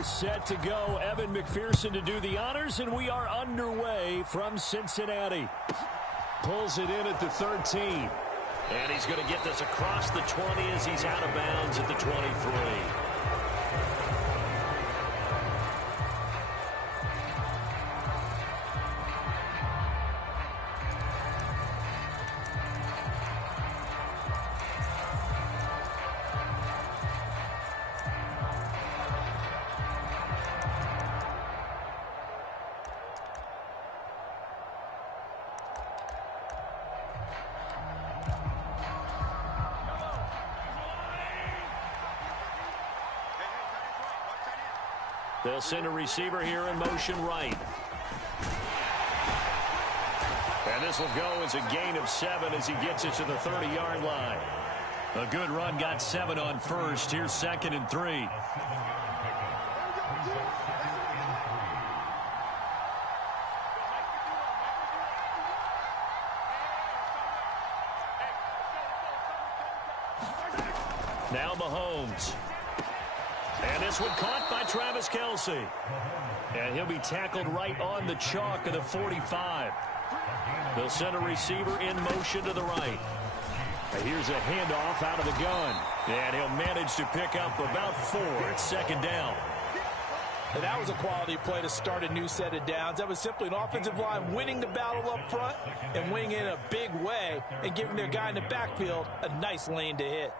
are set to go. Evan McPherson to do the honors, and we are underway from Cincinnati. Pulls it in at the 13. And he's going to get this across the 20 as he's out of bounds at the 23. They'll send a receiver here in motion right. And this will go as a gain of 7 as he gets it to the 30-yard line. A good run got 7 on first. Here's 2nd and 3. Now Mahomes. And this one caught by Travis Kelce. And he'll be tackled right on the chalk of the 45. They'll send a receiver in motion to the right. Here's a handoff out of the gun. And he'll manage to pick up about 4. It's 2nd down. And that was a quality play to start a new set of downs. That was simply an offensive line winning the battle up front and winning in a big way and giving their guy in the backfield a nice lane to hit.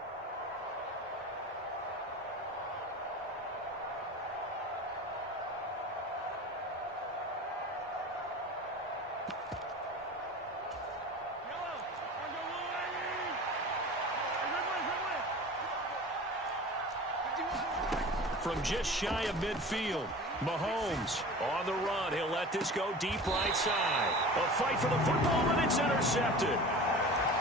From just shy of midfield, Mahomes on the run. He'll let this go deep right side. A fight for the football, and it's intercepted.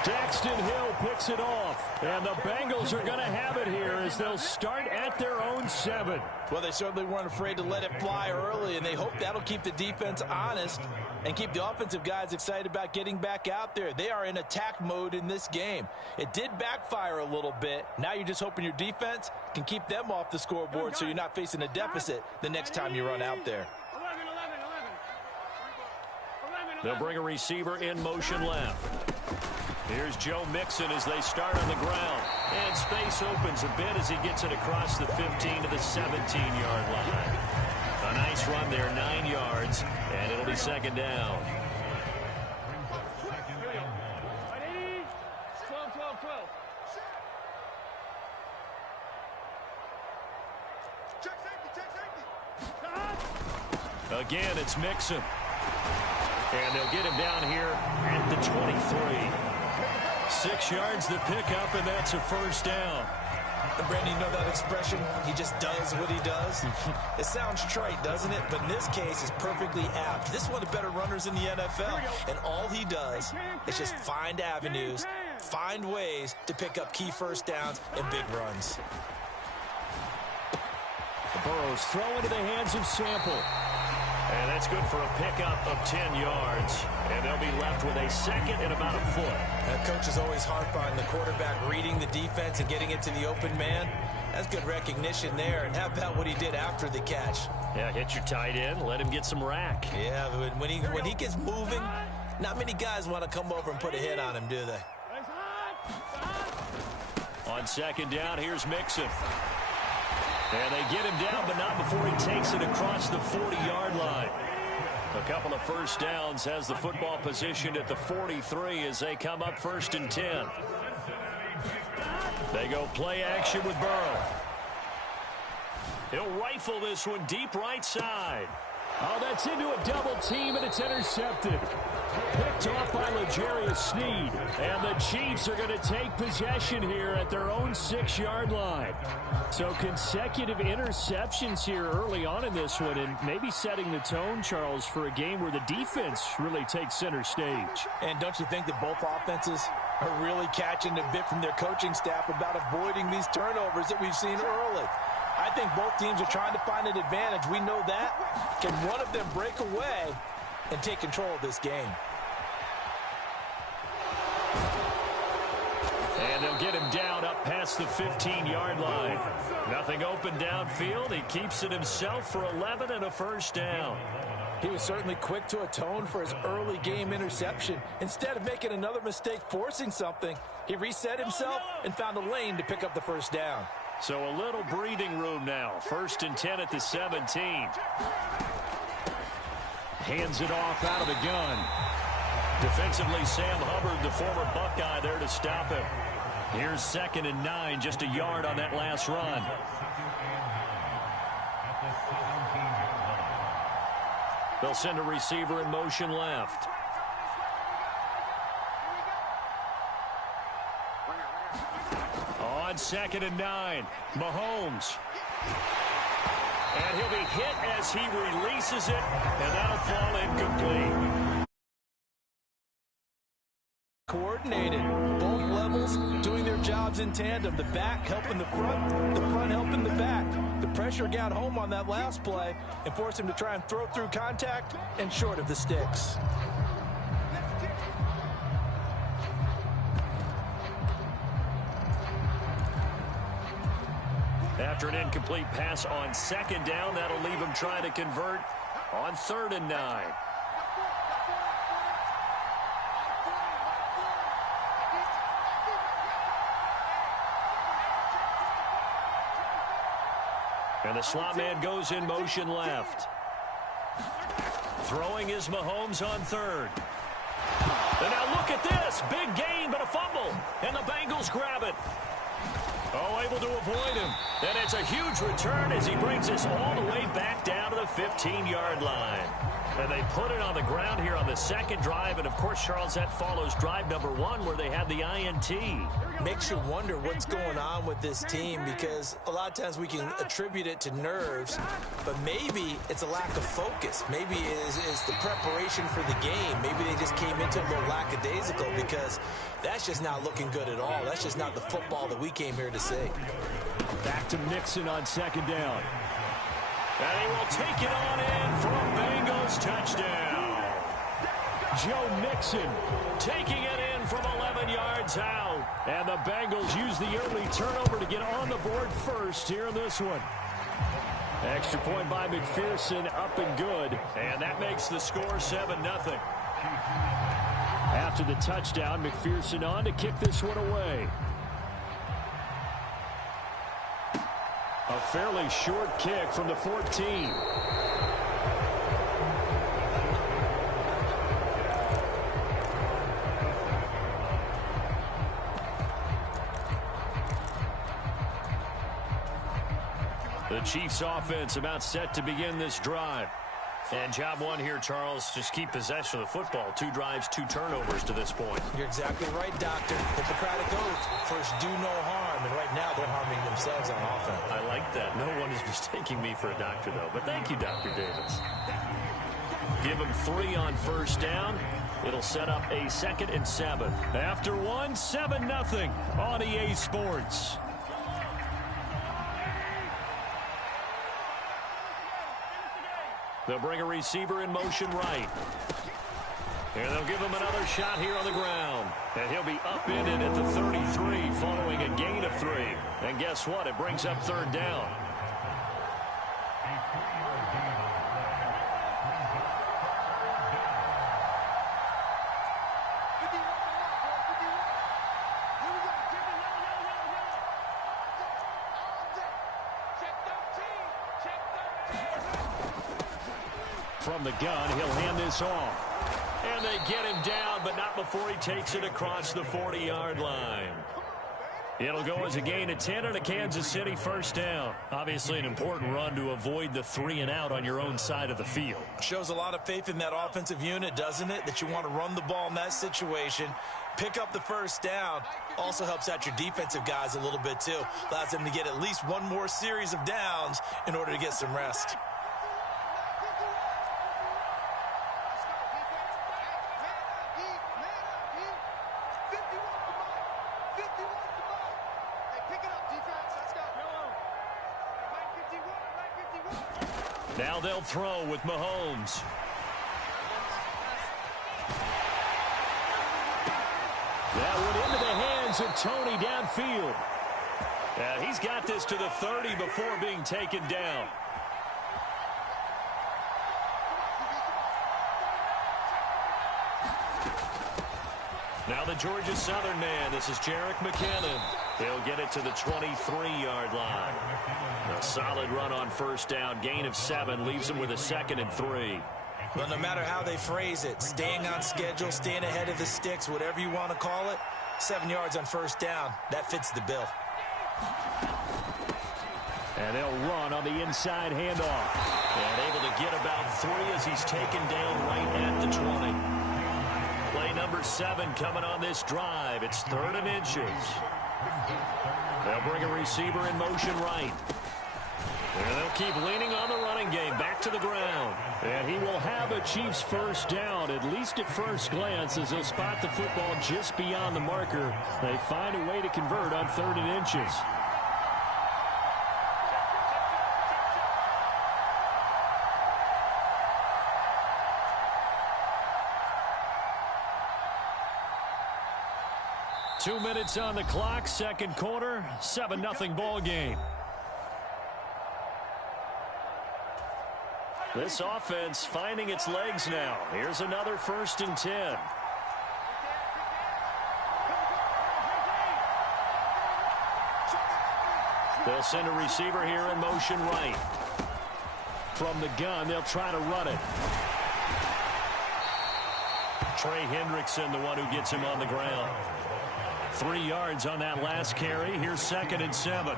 Daxton Hill picks it off, and the Bengals are going to have it here as they'll start at their own 7. Well, they certainly weren't afraid to let it fly early, and they hope that'll keep the defense honest and keep the offensive guys excited about getting back out there. They are in attack mode in this game. It did backfire a little bit. Now you're just hoping your defense can keep them off the scoreboard so you're not facing a deficit the next time you run out there. They'll bring a receiver in motion left. Here's Joe Mixon as they start on the ground. And space opens a bit as he gets it across the 15 to the 17-yard line. A nice run there, 9 yards, and it'll be 2nd down. Again, it's Mixon. And they'll get him down here at the 23. 6 yards the pickup, and that's a 1st down. And Brandon, you know that expression? He just does what he does. It sounds trite, doesn't it? But in this case, it's perfectly apt. This is one of the better runners in the NFL. And all he does is just find avenues, find ways to pick up key 1st downs and big runs. Burrows throw into the hands of Sample. And that's good for a pickup of 10 yards. And they'll be left with a 2nd and about a foot. That coach is always harp on the quarterback reading the defense and getting it to the open man. That's good recognition there. And how about what he did after the catch? Yeah, hit your tight end, let him get some rack. Yeah, when he gets moving, not many guys want to come over and put a hit on him, do they? On 2nd down, here's Mixon. And they get him down, but not before he takes it across the 40-yard line. A couple of 1st downs, has the football positioned at the 43 as they come up 1st and 10. They go play action with Burrow. He'll rifle this one deep right side. Oh, that's into a double team, and it's intercepted. Picked off by L'Jarius Sneed. And the Chiefs are going to take possession here at their own 6-yard line. So consecutive interceptions here early on in this one, and maybe setting the tone, Charles, for a game where the defense really takes center stage. And don't you think that both offenses are really catching a bit from their coaching staff about avoiding these turnovers that we've seen early? I think both teams are trying to find an advantage. We know that. Can one of them break away and take control of this game? And they'll get him down up past the 15-yard line. Nothing open downfield. He keeps it himself for 11 and a first down. He was certainly quick to atone for his early game interception. Instead of making another mistake forcing something, he reset himself and found a lane to pick up the first down. So a little breathing room now. 1st and 10 at the 17. Hands it off out of the gun. Defensively, Sam Hubbard, the former Buckeye, there to stop him. Here's 2nd and 9, just a yard on that last run. They'll send a receiver in motion left. On 2nd and 9, Mahomes. And he'll be hit as he releases it, and that'll fall incomplete. Coordinated. Both levels doing their jobs in tandem. The back helping the front helping the back. The pressure got home on that last play and forced him to try and throw through contact and short of the sticks. After an incomplete pass on 2nd down, that'll leave him trying to convert on 3rd and 9. And the slot man goes in motion left. Throwing is Mahomes on 3rd. And now look at this. Big gain, but a fumble. And the Bengals grab it. Oh, able to avoid him. And it's a huge return as he brings us all the way back down to the 15-yard line. And they put it on the ground here on the 2nd drive. And, of course, Charles, that follows drive number 1 where they had the INT. Makes you wonder what's going on with this team, because a lot of times we can attribute it to nerves, but maybe it's a lack of focus. Maybe it's the preparation for the game. Maybe they just came into it a little lackadaisical, because that's just not looking good at all. That's just not the football that we came here to see. Back to Mixon on 2nd down. And he will take it on in for a Bengals touchdown. Joe Mixon taking it in from 11 yards out. And the Bengals use the early turnover to get on the board first here in this one. Extra point by McPherson, up and good. And that makes the score 7-0. After the touchdown, McPherson on to kick this one away. A fairly short kick from the 14. The Chiefs offense about set to begin this drive. And job 1 here, Charles, just keep possession of the football. 2 drives, 2 turnovers to this point. You're exactly right, Doctor. Hippocratic oath. First, do no harm. And right now, they're harming themselves on offense. I like that. No one is mistaking me for a doctor, though. But thank you, Dr. Davis. Give him 3 on 1st down. It'll set up a 2nd and 7. After 1, 7-0 on EA Sports. They'll bring a receiver in motion right. And they'll give him another shot here on the ground. And he'll be upended at the 33 following a gain of 3. And guess what? It brings up 3rd down. From the gun, he'll hand this off. And they get him down, but not before he takes it across the 40-yard line. It'll go as a gain of 10 and a Kansas City 1st down. Obviously an important run to avoid the 3 and out on your own side of the field. Shows a lot of faith in that offensive unit, doesn't it? That you want to run the ball in that situation. Pick up the 1st down. Also helps out your defensive guys a little bit, too. Allows them to get at least one more series of downs in order to get some rest. Now they'll throw with Mahomes. That went into the hands finds a Tony downfield. He's got this to the 30 before being taken down. Now the Georgia Southern man. This is Jerick McKinnon. He'll get it to the 23-yard line. A solid run on first down. Gain of 7 leaves him with a 2nd and 3. Well, no matter how they phrase it, staying on schedule, staying ahead of the sticks, whatever you want to call it, 7 yards on first down, that fits the bill. And they'll run on the inside handoff. And able to get about 3 as he's taken down right at the 20. Play number 7 coming on this drive. It's 3rd and inches. They'll bring a receiver in motion right. And they'll keep leaning on the running game. Back to the ground. And he will have a Chiefs first down, at least at first glance, as they'll spot the football just beyond the marker. They find a way to convert on 3rd and inches. Two minutes on the clock, second quarter, 7-0 ball game. This offense finding its legs now. Here's another 1st and 10. They'll send a receiver here in motion right. From the gun, they'll try to run it. Trey Hendrickson, the one who gets him on the ground. 3 yards on that last carry. Here's 2nd and 7.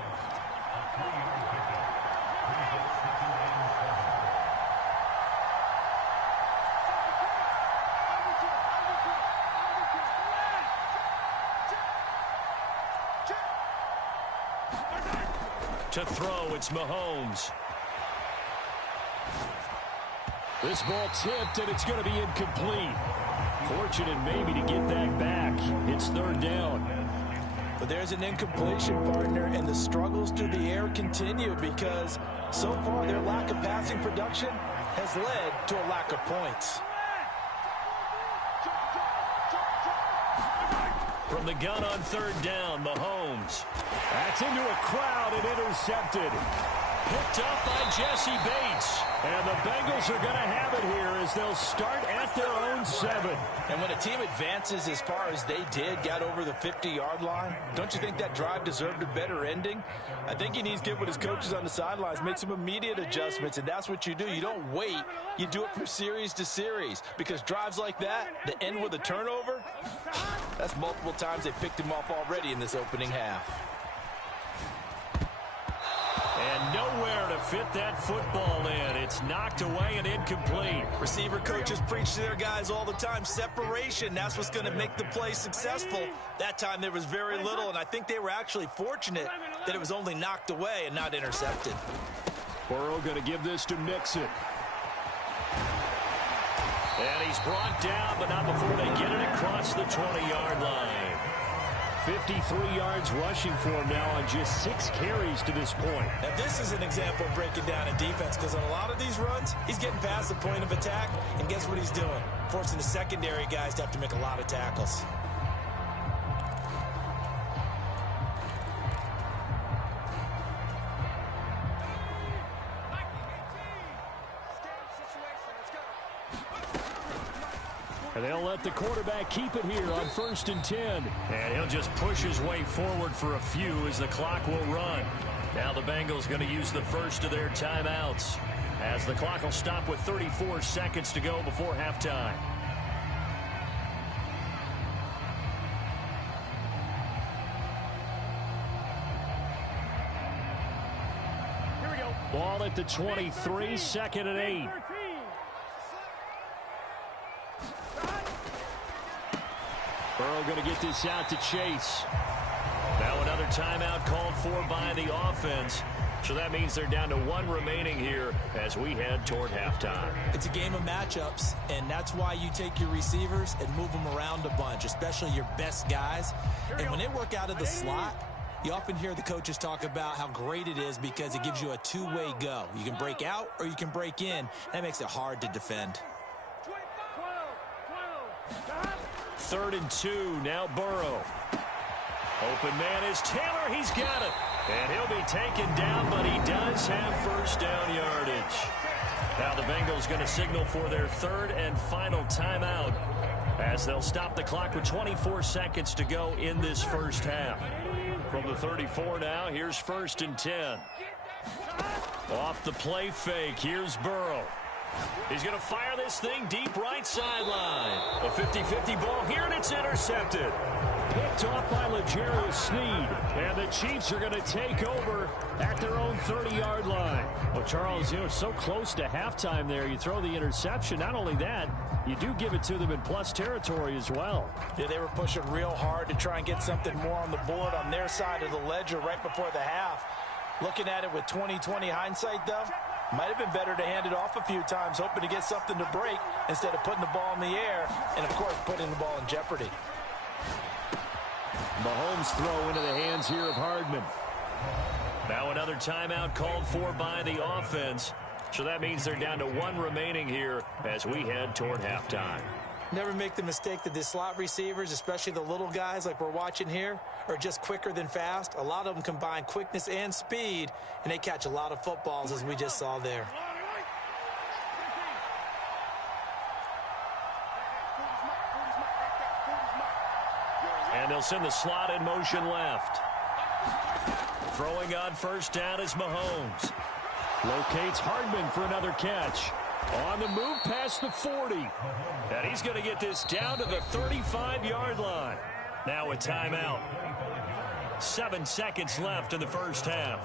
To throw, it's Mahomes. This ball tipped, and it's going to be incomplete. Fortunate maybe to get that back. It's 3rd down. But there's an incompletion, partner, and the struggles through the air continue because so far their lack of passing production has led to a lack of points. From the gun on 3rd down, Mahomes. That's into a crowd and intercepted. Picked up by Jesse Bates. And the Bengals are going to have it here as they'll start at their own 7. And when a team advances as far as they did, got over the 50-yard line, don't you think that drive deserved a better ending? I think he needs to get with his coaches on the sidelines, make some immediate adjustments, and that's what you do. You don't wait. You do it from series to series because drives like that end with a turnover, that's multiple times they picked him off already in this opening half. And nowhere to fit that football in. It's knocked away and incomplete. Receiver coaches preach to their guys all the time. Separation, that's what's going to make the play successful. That time there was very little, and I think they were actually fortunate that it was only knocked away and not intercepted. Burrow going to give this to Mixon. And he's brought down, but not before they get it across the 20-yard line. 53 yards rushing for him now on just 6 carries to this point. Now this is an example of breaking down in defense because on a lot of these runs, he's getting past the point of attack, and guess what he's doing? Forcing the secondary guys to have to make a lot of tackles. And they'll let the quarterback keep it here on 1st and 10. And he'll just push his way forward for a few as the clock will run. Now the Bengals going to use the first of their timeouts as the clock will stop with 34 seconds to go before halftime. Here we go. Ball at the 23, 2nd and 8. Burrow going to get this out to Chase. Now another timeout called for by the offense. So that means they're down to 1 remaining here as we head toward halftime. It's a game of matchups, and that's why you take your receivers and move them around a bunch, especially your best guys. And when they work out of the slot, you often hear the coaches talk about how great it is because it gives you a two-way go. You can break out or you can break in. That makes it hard to defend. 3rd and 2, now Burrow. Open man is Taylor. He's got it. And he'll be taken down, but he does have first down yardage. Now the Bengals going to signal for their third and final timeout as they'll stop the clock with 24 seconds to go in this first half. From the 34 now, here's 1st and 10. Off the play fake, here's Burrow. He's going to fire this thing deep right sideline. A 50-50 ball here, and it's intercepted. Picked off by L'Jarius Sneed. And the Chiefs are going to take over at their own 30-yard line. Well, Charles, so close to halftime there. You throw the interception. Not only that, you do give it to them in plus territory as well. Yeah, they were pushing real hard to try and get something more on the board on their side of the ledger right before the half. Looking at it with 20/20 hindsight, though, might have been better to hand it off a few times, hoping to get something to break instead of putting the ball in the air and, of course, putting the ball in jeopardy. Mahomes throw into the hands here of Hardman. Now another timeout called for by the offense. So that means they're down to 1 remaining here as we head toward halftime. Never make the mistake that the slot receivers, especially the little guys like we're watching here, are just quicker than fast. A lot of them combine quickness and speed, and they catch a lot of footballs, as we just saw there. And they'll send the slot in motion left. Throwing on first down is Mahomes. Locates Hardman for another catch. On the move past the 40. And he's going to get this down to the 35-yard line. Now a timeout. 7 seconds left in the first half.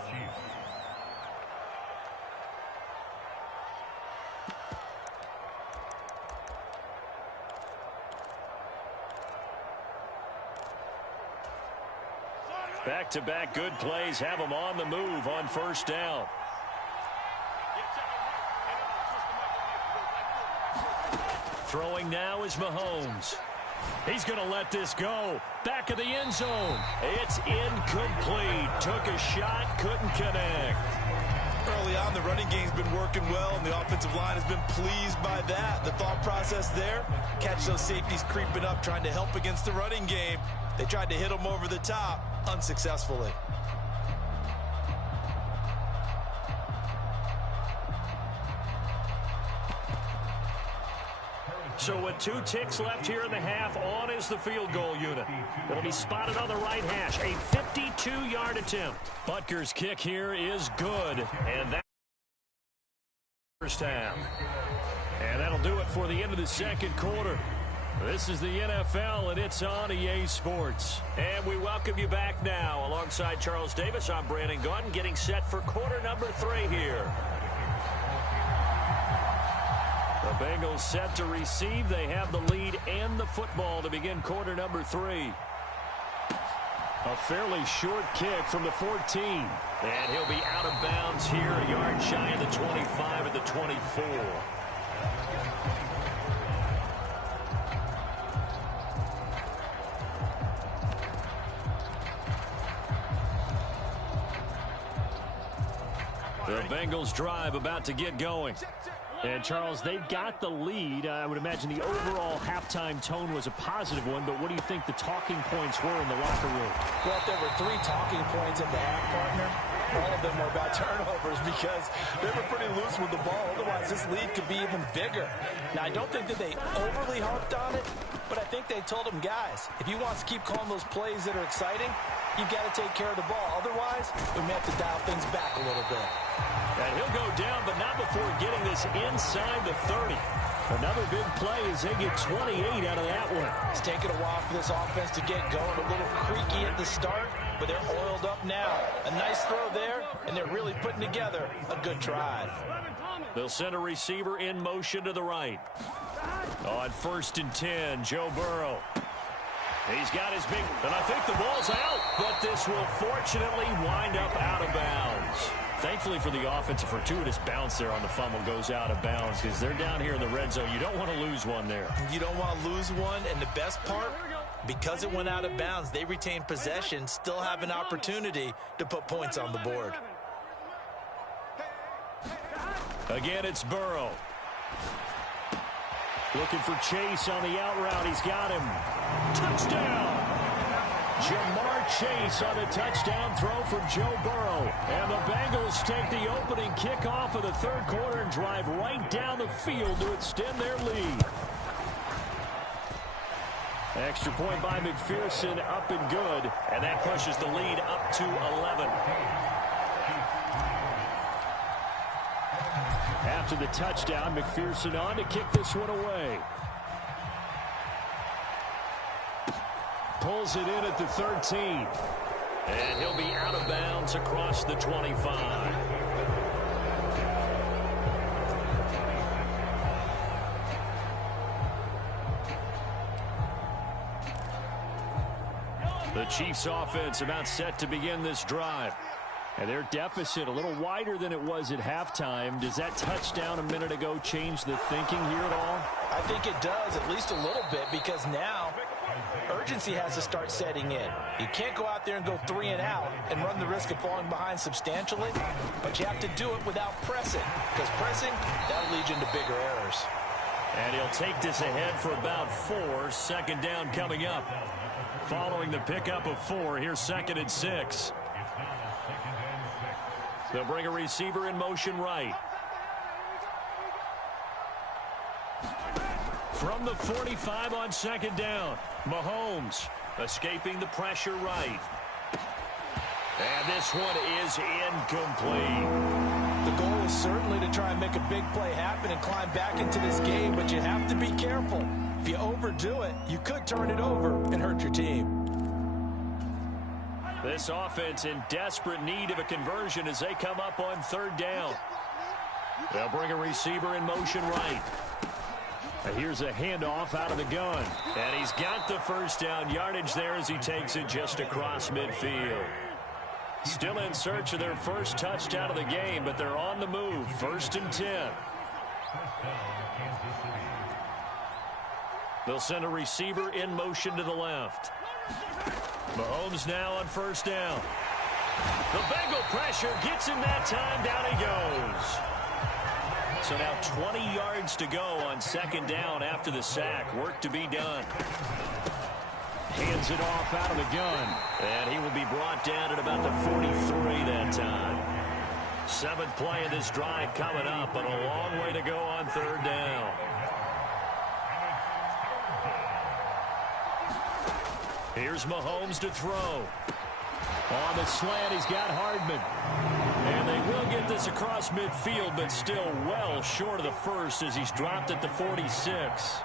Back-to-back good plays have them on the move on first down. Throwing now is Mahomes. He's going to let this go. Back of the end zone. It's incomplete. Took a shot, couldn't connect. Early on, the running game's been working well, and the offensive line has been pleased by that. The thought process there, catch those safeties creeping up, trying to help against the running game. They tried to hit them over the top, unsuccessfully. So with 2 ticks left here in the half, on is the field goal unit. It'll be spotted on the right hash. A 52-yard attempt. Butker's kick here is good. And that first half. And that'll do it for the end of the second quarter. This is the NFL, and it's on EA Sports. And we welcome you back now. Alongside Charles Davis, I'm Brandon Gaudin, getting set for quarter number 3 here. The Bengals set to receive. They have the lead and the football to begin quarter number 3. A fairly short kick from the 14. And he'll be out of bounds here, a yard shy of the 25 at the 24. The Bengals drive about to get going. And, Charles, they've got the lead. I would imagine the overall halftime tone was a positive one, but what do you think the talking points were in the locker room? Well, if there were 3 talking points at the half, partner, all of them were about turnovers because they were pretty loose with the ball. Otherwise, this lead could be even bigger. Now, I don't think that they overly harped on it, but I think they told them, guys, if you want to keep calling those plays that are exciting, you've got to take care of the ball. Otherwise, we may have to dial things back a little bit. And he'll go down, but not before getting this inside the 30. Another big play as they get 28 out of that one. It's taken a while for this offense to get going. A little creaky at the start, but they're oiled up now. A nice throw there, and they're really putting together a good drive. They'll send a receiver in motion to the right. On 1st and 10, Joe Burrow. He's got his big, and I think the ball's out, but this will fortunately wind up out of bounds. Thankfully for the offense, a fortuitous bounce there on the fumble goes out of bounds because they're down here in the red zone. You don't want to lose one there. You don't want to lose one, and the best part, because it went out of bounds, they retain possession, still have an opportunity to put points on the board. Again, it's Burrow. Looking for Chase on the out route. He's got him. Touchdown! Jamar Chase on the touchdown throw from Joe Burrow. And the Bengals take the opening kickoff of the third quarter and drive right down the field to extend their lead. Extra point by McPherson, up and good. And that pushes the lead up to 11. After the touchdown, McPherson on to kick this one away. Pulls it in at the 13. And he'll be out of bounds across the 25. The Chiefs offense about set to begin this drive. And their deficit a little wider than it was at halftime. Does that touchdown a minute ago change the thinking here at all? I think it does, at least a little bit, because now urgency has to start setting in. You can't go out there and go 3 and out and run the risk of falling behind substantially, but you have to do it without pressing, because pressing, that'll lead you into bigger errors. And he'll take this ahead for about 4. Second down coming up. Following the pickup of 4, here's 2nd and 6. They'll bring a receiver in motion right. From the 45 on 2nd down, Mahomes escaping the pressure right. And this one is incomplete. The goal is certainly to try and make a big play happen and climb back into this game, but you have to be careful. If you overdo it, you could turn it over and hurt your team. This offense in desperate need of a conversion as they come up on 3rd down. They'll bring a receiver in motion right. And here's a handoff out of the gun. And he's got the first down yardage there as he takes it just across midfield. Still in search of their first touchdown of the game, but they're on the move. 1st and 10. They'll send a receiver in motion to the left. Mahomes now on 1st down. The Bengal pressure gets him that time. Down he goes. So now 20 yards to go on 2nd down after the sack. Work to be done. Hands it off out of the gun. And he will be brought down at about the 43 that time. 7th play of this drive coming up, and a long way to go on 3rd down. Here's Mahomes to throw. On the slant, he's got Hardman. And they will get this across midfield, but still well short of the first as he's dropped at the 46.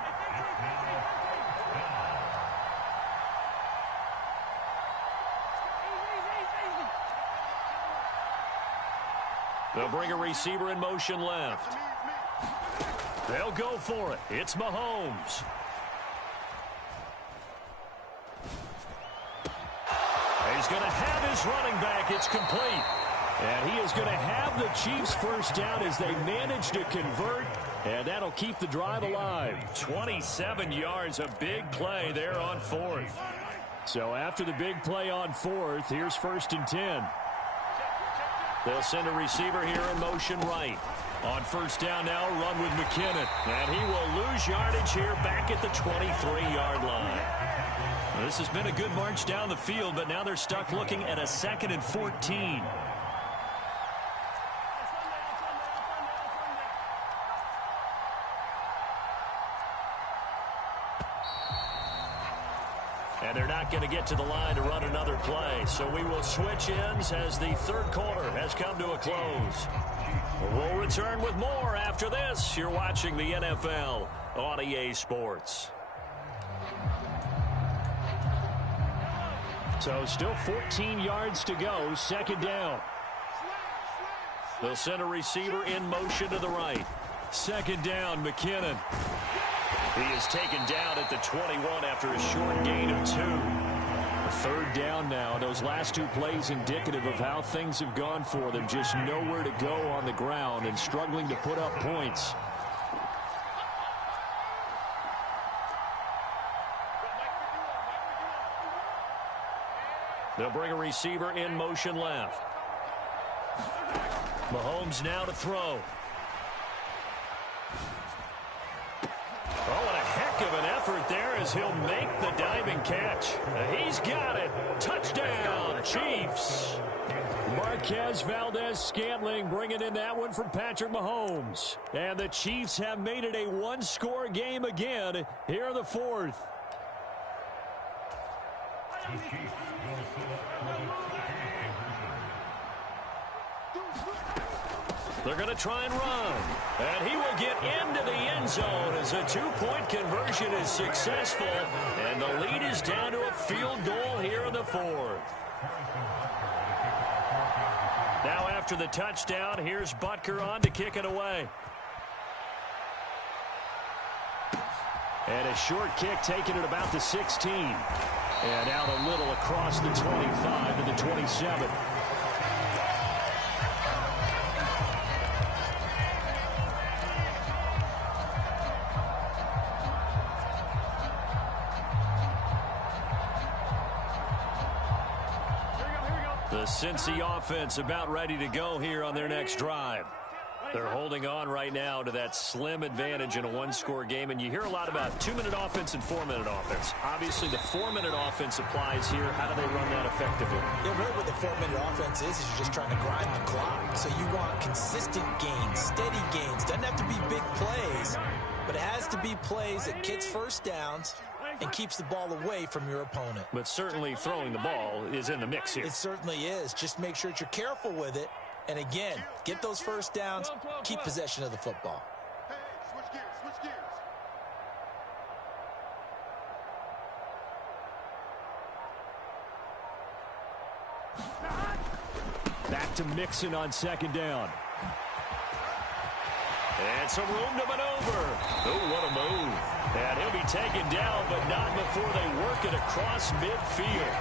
They'll bring a receiver in motion left. They'll go for it. It's Mahomes. He's going to have his running back. It's complete. And he is going to have the Chiefs first down as they manage to convert. And that'll keep the drive alive. 27 yards, a big play there on 4th. So after the big play on 4th, here's 1st and 10. They'll send a receiver here in motion right. On 1st down now, run with McKinnon. And he will lose yardage here back at the 23-yard line. This has been a good march down the field, but now they're stuck looking at a 2nd and 14. And they're not going to get to the line to run another play. So we will switch ends as the 3rd quarter has come to a close. We'll return with more after this. You're watching the NFL on EA Sports. So still 14 yards to go, 2nd down. They'll send a receiver in motion to the right. 2nd down, McKinnon. He is taken down at the 21 after a short gain of 2. 3rd down now. Those last 2 plays indicative of how things have gone for them. Just nowhere to go on the ground and struggling to put up points. They'll bring a receiver in motion left. Mahomes now to throw. Oh, and a heck of an effort there as he'll make the diving catch. He's got it. Touchdown. Chiefs. Marquez Valdez-Scantling bringing in that one from Patrick Mahomes. And the Chiefs have made it a one-score game again here in the fourth. They're going to try and run. And he will get into the end zone as a two-point conversion is successful. And the lead is down to a field goal here in the fourth. Now after the touchdown, here's Butker on to kick it away. And a short kick taken at about the 16. And out a little across the 25 to the 27. The Cincy offense about ready to go here on their next drive. They're holding on right now to that slim advantage in a one-score game, and you hear a lot about 2-minute offense and 4-minute offense. Obviously, the 4-minute offense applies here. How do they run that effectively? Yeah, really what the 4-minute offense is you're just trying to grind the clock. So you want consistent gains, steady gains. Doesn't have to be big plays, but it has to be plays that gets first downs and keeps the ball away from your opponent. But certainly throwing the ball is in the mix here. It certainly is. Just make sure that you're careful with it. And again, get those first downs, keep possession of the football. Hey, switch gears. Back to Mixon on second down. And some room to maneuver. Oh, what a move. And he'll be taken down, but not before they work it across midfield.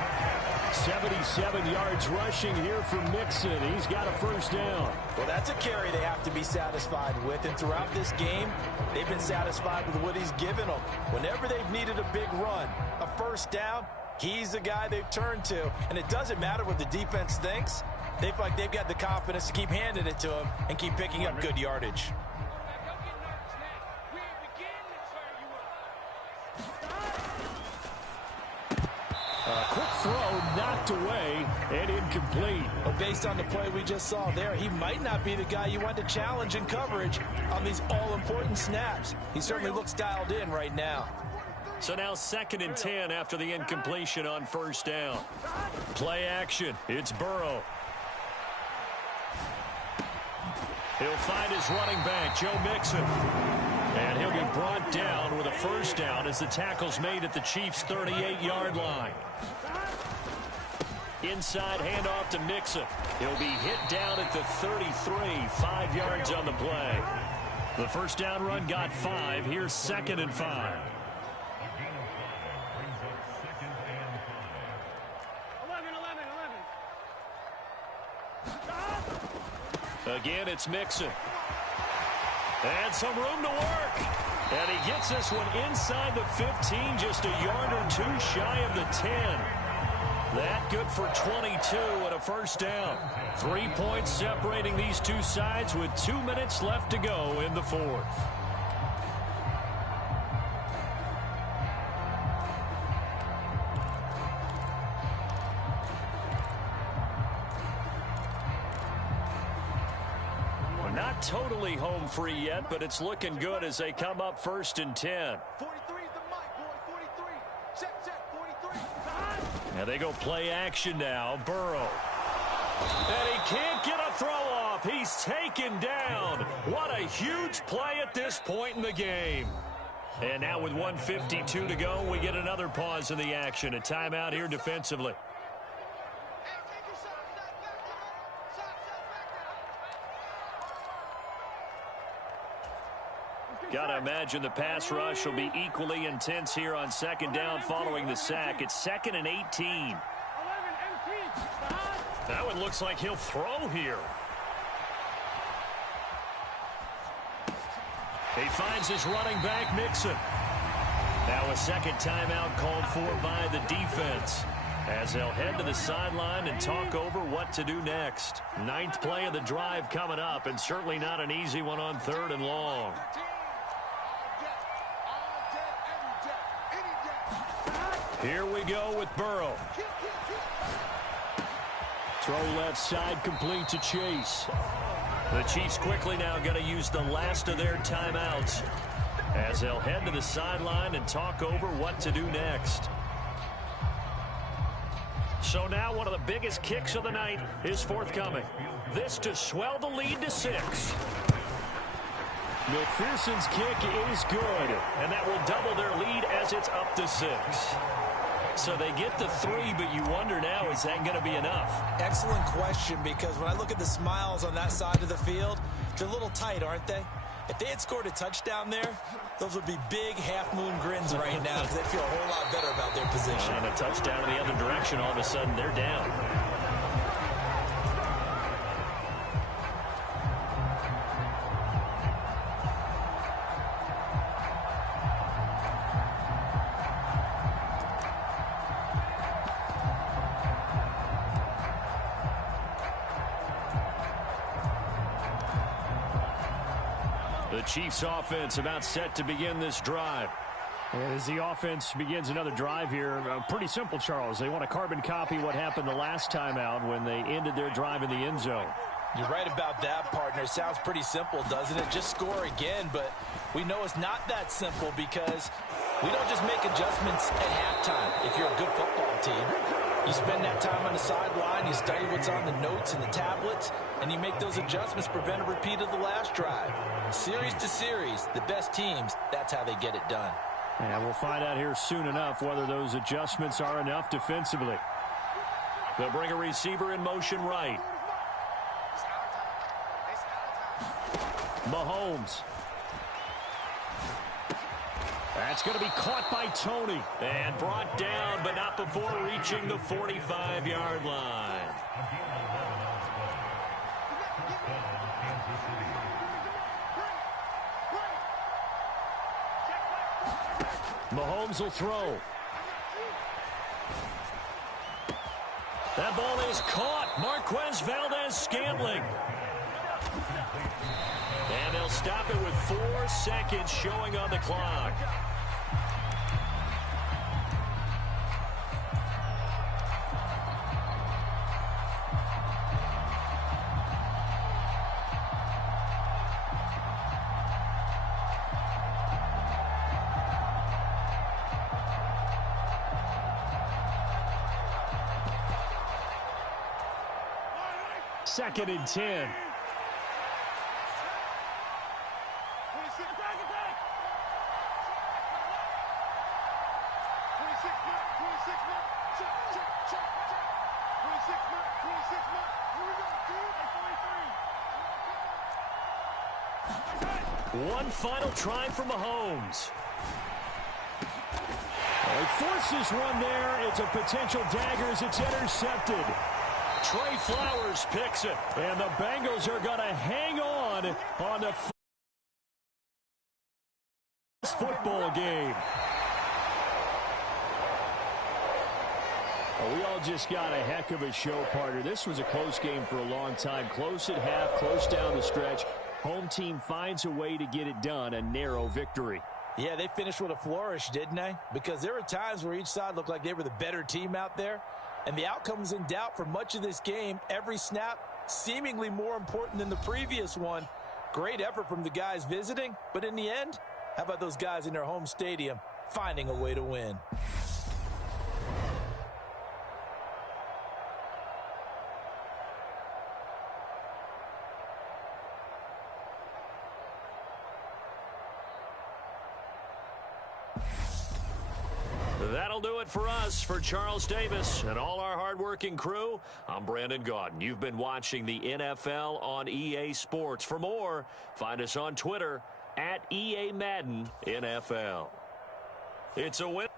77 yards rushing here for Mixon. He's got a first down. Well, that's a carry they have to be satisfied with. And throughout this game, they've been satisfied with what he's given them. Whenever they've needed a big run, a first down, he's the guy they've turned to. And it doesn't matter what the defense thinks. They feel like they've got the confidence to keep handing it to him and keep picking up good yardage. Quick throw knocked away and incomplete. Well, based on the play we just saw there, he might not be the guy you want to challenge in coverage on these all-important snaps. He certainly looks dialed in right now. So now 2nd and 10 after the incompletion on first down. Play action. It's Burrow. He'll find his running back, Joe Mixon. And he'll be brought down with a first down as the tackle's made at the Chiefs' 38-yard line. Inside handoff to Mixon. He'll be hit down at the 33, 5 yards on the play. The first down run got 5. Here's 2nd and 5. Again, it's Mixon. And some room to work. And he gets this one inside the 15, just a yard or two shy of the 10. That good for 22 and a first down. 3 points separating these two sides with 2 minutes left to go in the fourth. Not totally home free yet, but it's looking good as they come up 1st and 10. 43 is the mic, boy. 43. Check, 43. Now they go play action now. Burrow. And he can't get a throw off. He's taken down. What a huge play at this point in the game. And now with 1:52 to go, we get another pause in the action. A timeout here defensively. Got to imagine the pass rush will be equally intense here on second down following the sack. It's 2nd and 18. That one looks like he'll throw here. He finds his running back, Mixon. Now a second timeout called for by the defense, as they'll head to the sideline and talk over what to do next. 9th play of the drive coming up, and certainly not an easy one on 3rd and long. Here we go with Burrow. Throw left side, complete to Chase. The Chiefs quickly now going to use the last of their timeouts as they'll head to the sideline and talk over what to do next. So now one of the biggest kicks of the night is forthcoming. This to swell the lead to 6. McPherson's kick is good. And that will double their lead as it's up to 6. So they get the 3, but you wonder now, is that going to be enough? Excellent question, because when I look at the smiles on that side of the field, they're a little tight, aren't they? If they had scored a touchdown there, those would be big half-moon grins right now because they feel a whole lot better about their position. And a touchdown in the other direction, all of a sudden they're down. The Chiefs offense about set to begin this drive. And as the offense begins another drive here, pretty simple, Charles. They want to carbon copy what happened the last time out when they ended their drive in the end zone. You're right about that, partner. Sounds pretty simple, doesn't it? Just score again, but we know it's not that simple because we don't just make adjustments at halftime if you're a good football team. You spend that time on the sideline, you study what's on the notes and the tablets, and you make those adjustments to prevent a repeat of the last drive. Series to series, the best teams, that's how they get it done. And we'll find out here soon enough whether those adjustments are enough defensively. They'll bring a receiver in motion right. Mahomes. That's going to be caught by Tony. And brought down, but not before reaching the 45-yard line. Mahomes will throw. That ball is caught. Marquez Valdes-Scantling. And they'll stop it with 4 seconds showing on the clock. Second and 10. One final try for Mahomes. He forces one there. It's a potential dagger as it's intercepted. Trey Flowers picks it. And the Bengals are going to hang on the football game. Well, we all just got a heck of a show, partner. This was a close game for a long time. Close at half, close down the stretch. Home team finds a way to get it done, a narrow victory. Yeah, they finished with a flourish, didn't they? Because there were times where each side looked like they were the better team out there. And the outcome was in doubt for much of this game. Every snap seemingly more important than the previous one. Great effort from the guys visiting. But in the end, how about those guys in their home stadium finding a way to win? That'll do it for us. For Charles Davis and all our hardworking crew, I'm Brandon Gaudin. You've been watching the NFL on EA Sports. For more, find us on Twitter at EA Madden NFL. It's a win.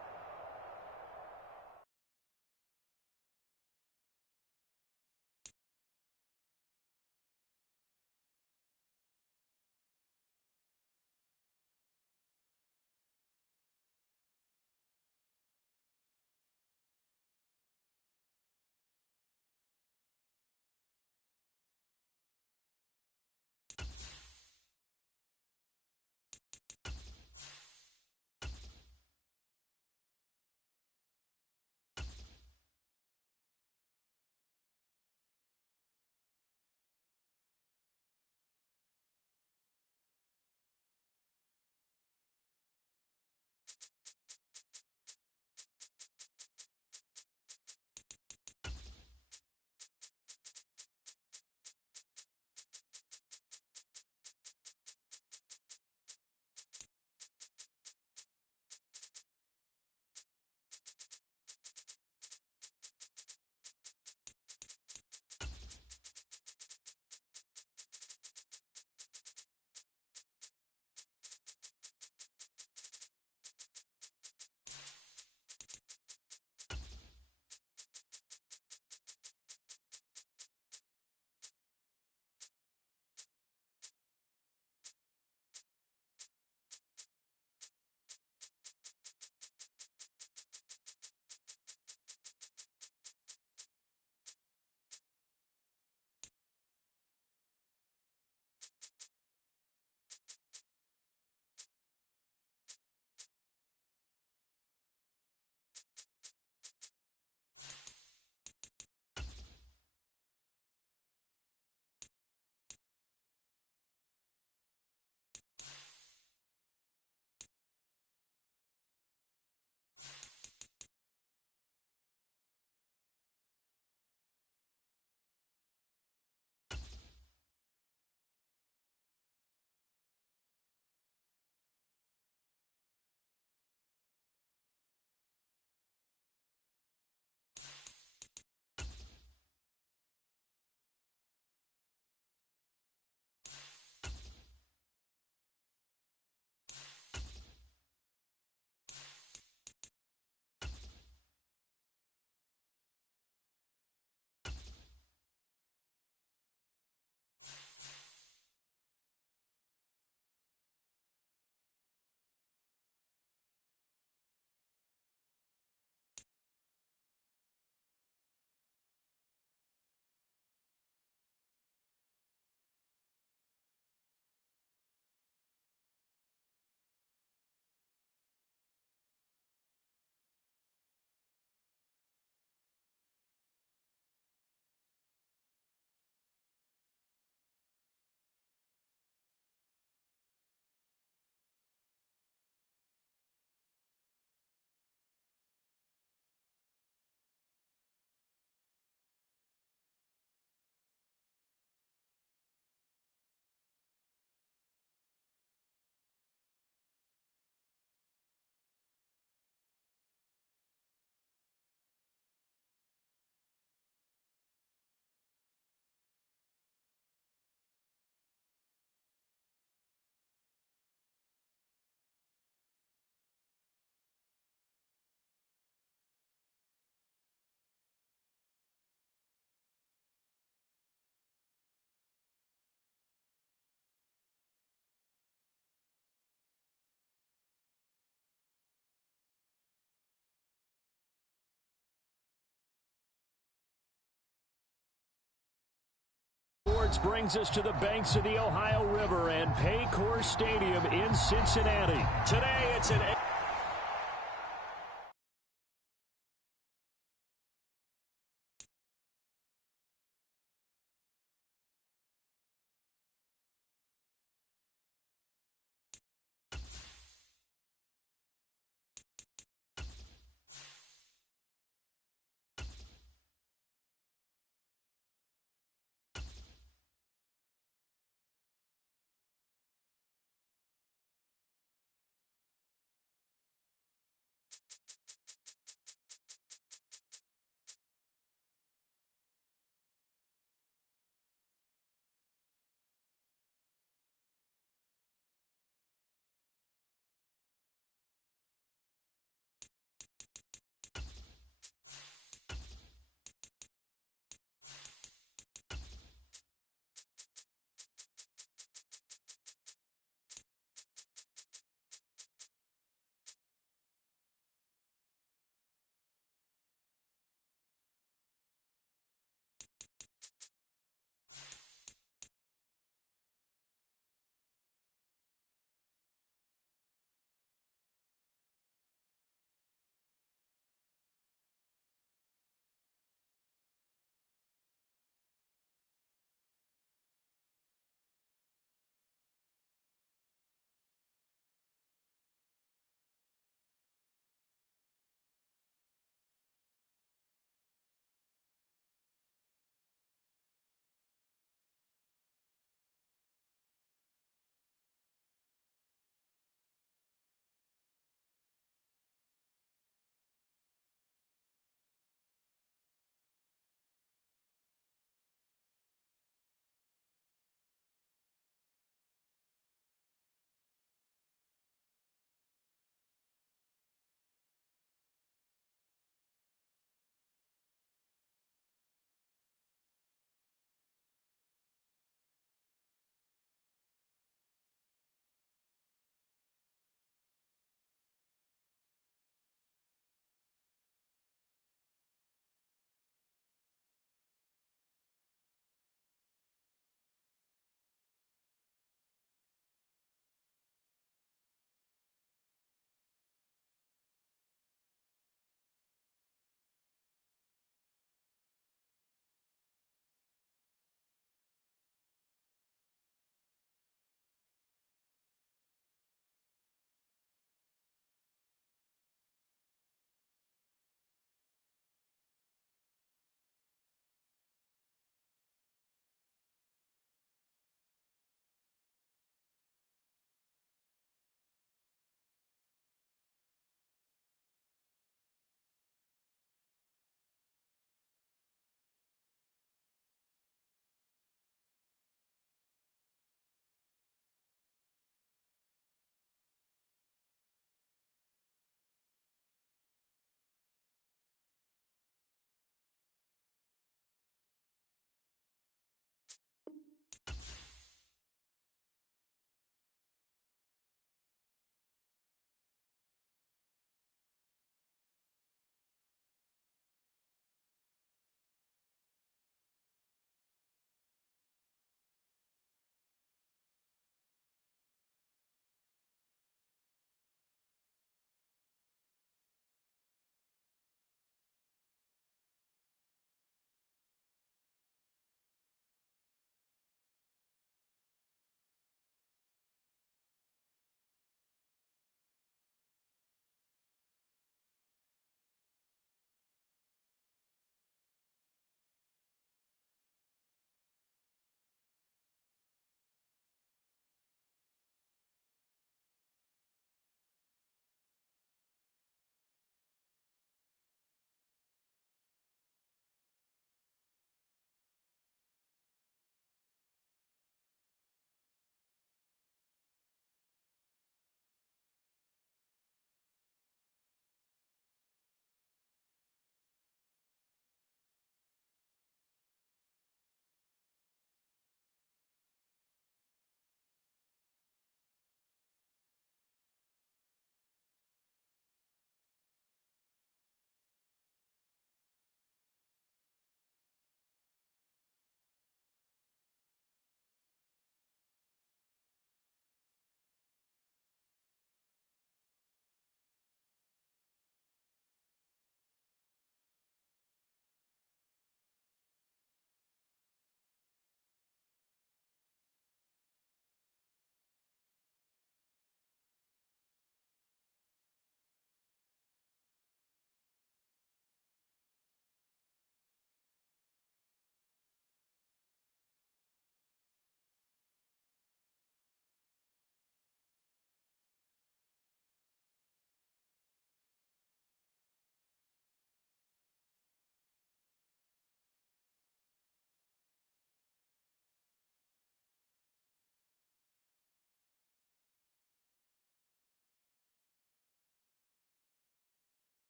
Sports brings us to the banks of the Ohio River and Paycor Stadium in Cincinnati. Today, it's an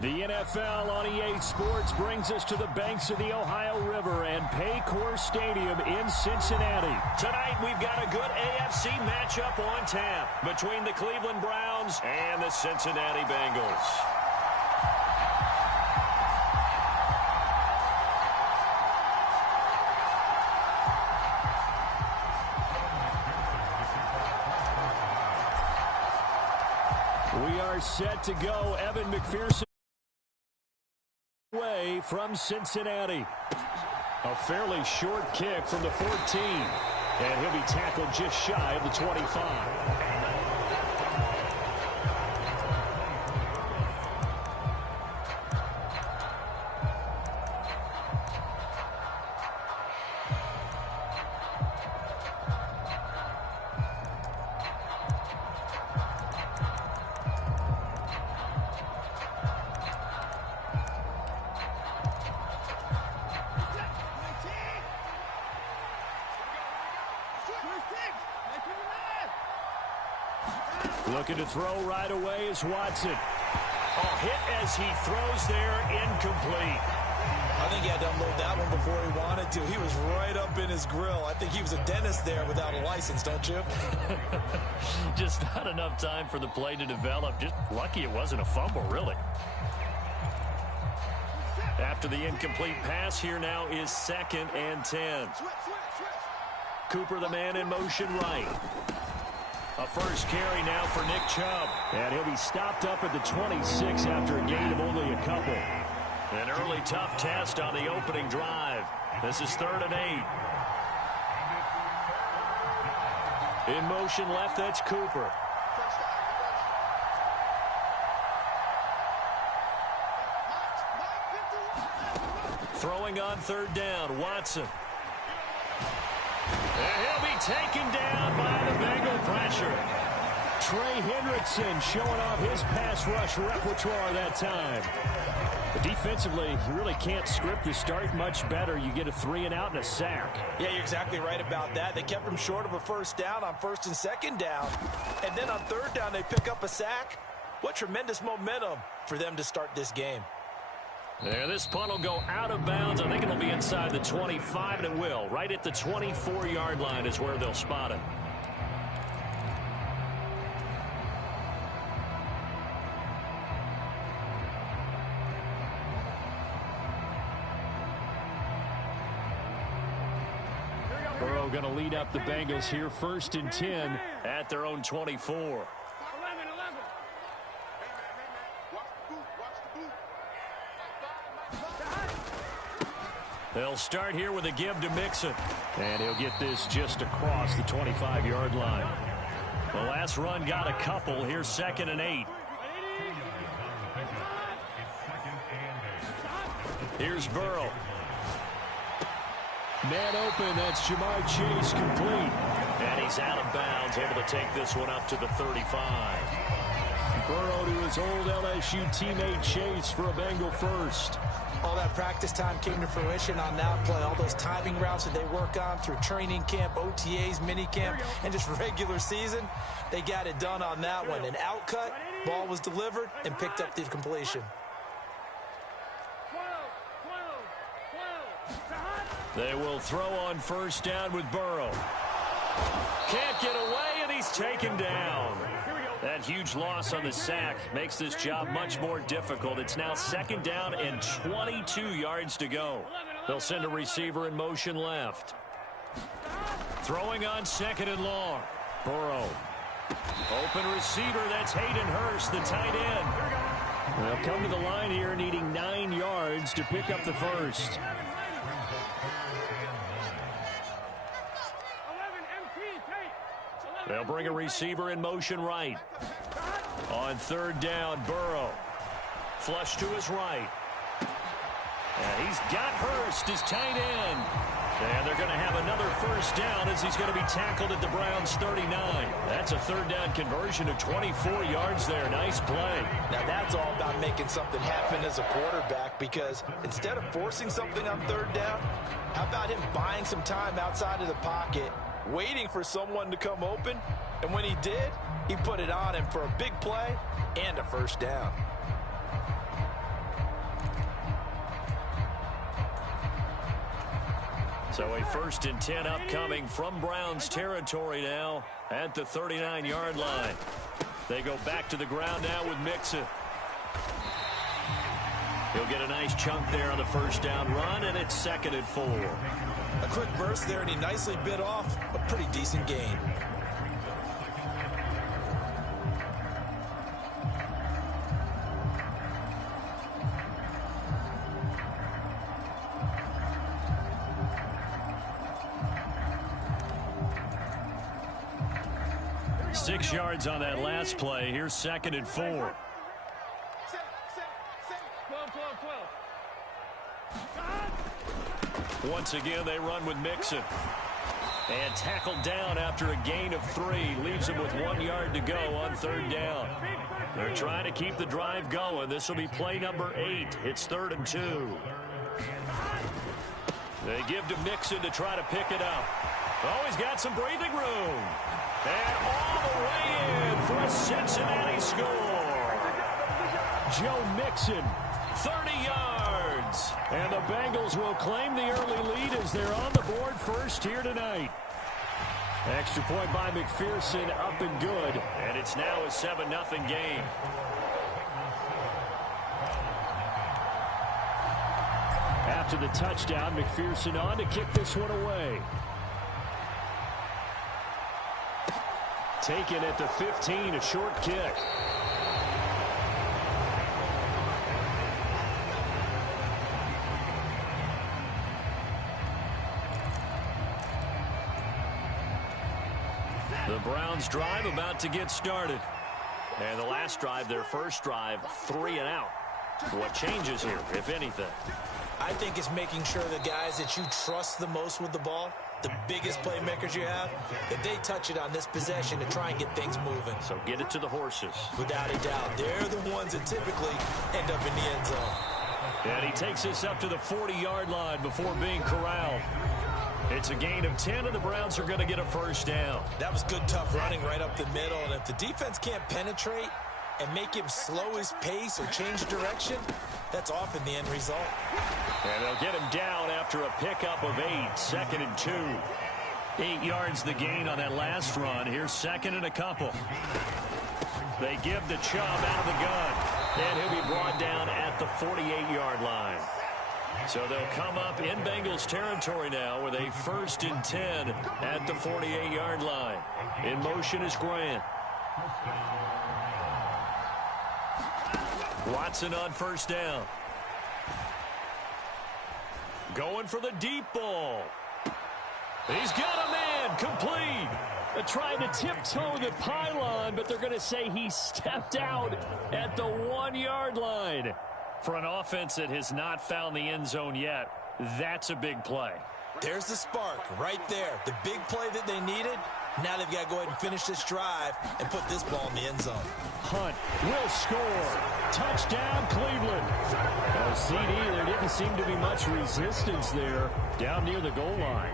The NFL on EA Sports brings us to the banks of the Ohio River and Paycor Stadium in Cincinnati. Tonight, we've got a good AFC matchup on tap between the Cleveland Browns and the Cincinnati Bengals. We are set to go. Evan McPherson away from Cincinnati. A fairly short kick from the 14. And he'll be tackled just shy of the 25. Looking to throw right away is Watson. Hit as he throws there, incomplete. I think he had to unload that one before he wanted to. He was right up in his grill. I think he was a dentist there without a license, don't you? Just not enough time for the play to develop. Just lucky it wasn't a fumble, really. After the incomplete pass, here now is 2nd and 10. Cooper, the man in motion right. A first carry now for Nick Chubb. And he'll be stopped up at the 26 after a gain of only a couple. An early tough test on the opening drive. This is 3rd and 8. In motion left, that's Cooper. Throwing on 3rd down, Watson. And he'll be taken down by the Bengal pressure. Trey Hendrickson showing off his pass rush repertoire that time. But defensively, you really can't script the start much better. You get a 3-and-out and a sack. Yeah, you're exactly right about that. They kept him short of a first down on 1st and 2nd down. And then on 3rd down, they pick up a sack. What tremendous momentum for them to start this game. Yeah, this punt will go out of bounds. I think it'll be inside the 25, and it will. Right at the 24-yard line is where they'll spot it. Burrow going to lead up the Bengals here, 1st and 10 at their own 24. They'll start here with a give to Mixon. And he'll get this just across the 25-yard line. The last run got a couple. Here's 2nd and 8. Here's Burrow. Man open, that's Jamar Chase complete. And he's out of bounds, able to take this one up to the 35. Burrow to his old LSU teammate Chase for a Bengal first. All that practice time came to fruition on that play. All those timing routes that they work on through training camp, OTAs, minicamp, and just regular season, they got it done on that one. An outcut, ball was delivered, and picked up the completion. They will throw on 1st down with Burrow. Can't get away, and he's taken down. That huge loss on the sack makes this job much more difficult. It's now 2nd down and 22 yards to go. They'll send a receiver in motion left. Throwing on 2nd and long. Burrow. Open receiver, that's Hayden Hurst, the tight end. They'll come to the line here needing 9 yards to pick up the first. They'll bring a receiver in motion right. On 3rd down, Burrow. Flush to his right. And he's got Hurst, his tight end. And they're going to have another first down as he's going to be tackled at the Browns' 39. That's a 3rd down conversion of 24 yards there. Nice play. Now that's all about making something happen as a quarterback, because instead of forcing something on 3rd down, how about him buying some time outside of the pocket, waiting for someone to come open, and when he did, he put it on him for a big play and a first down. So a 1st and 10 upcoming from Browns territory now at the 39-yard line. They go back to the ground now with Mixon. He'll get a nice chunk there on the 1st down run, and it's 2nd and 4. A quick burst there, and he nicely bit off a pretty decent gain. Six yards on that last play. Here's 2nd and 4. Once again, they run with Mixon. And tackled down after a gain of 3. Leaves him with 1 yard to go on 3rd down. They're trying to keep the drive going. This will be play number 8. It's 3rd and 2. They give to Mixon to try to pick it up. Oh, he's got some breathing room. And all the way in for a Cincinnati score. Joe Mixon. 30 yards. And the Bengals will claim the early lead as they're on the board first here tonight. Extra point by McPherson, up and good. And it's now a 7-0 game. After the touchdown, McPherson on to kick this one away. Taken at the 15, a short kick. The Browns drive about to get started. And the last drive, their first drive, 3 and out. What changes here, if anything? I think it's making sure the guys that you trust the most with the ball, the biggest playmakers you have, that they touch it on this possession to try and get things moving. So get it to the horses. Without a doubt. They're the ones that typically end up in the end zone. And he takes us up to the 40-yard line before being corralled. It's a gain of 10, and the Browns are going to get a 1st down. That was good, tough running right up the middle. And if the defense can't penetrate and make him slow his pace or change direction, that's often the end result. And they'll get him down after a pickup of 8, 2nd and 2. 8 yards the gain on that last run. Here's 2nd and a couple. They give the Chubb out of the gun. And he'll be brought down at the 48-yard line. So they'll come up in Bengals territory now with a 1st and 10 at the 48-yard line. In motion is Grant. Watson on 1st down. Going for the deep ball. He's got a man, complete. They're trying to tiptoe the pylon, but they're going to say he stepped out at the 1-yard line. For an offense that has not found the end zone yet, that's a big play. There's the spark right there. The big play that they needed. Now they've got to go ahead and finish this drive and put this ball in the end zone. Hunt will score. Touchdown, Cleveland. Oh, CD, there didn't seem to be much resistance there down near the goal line.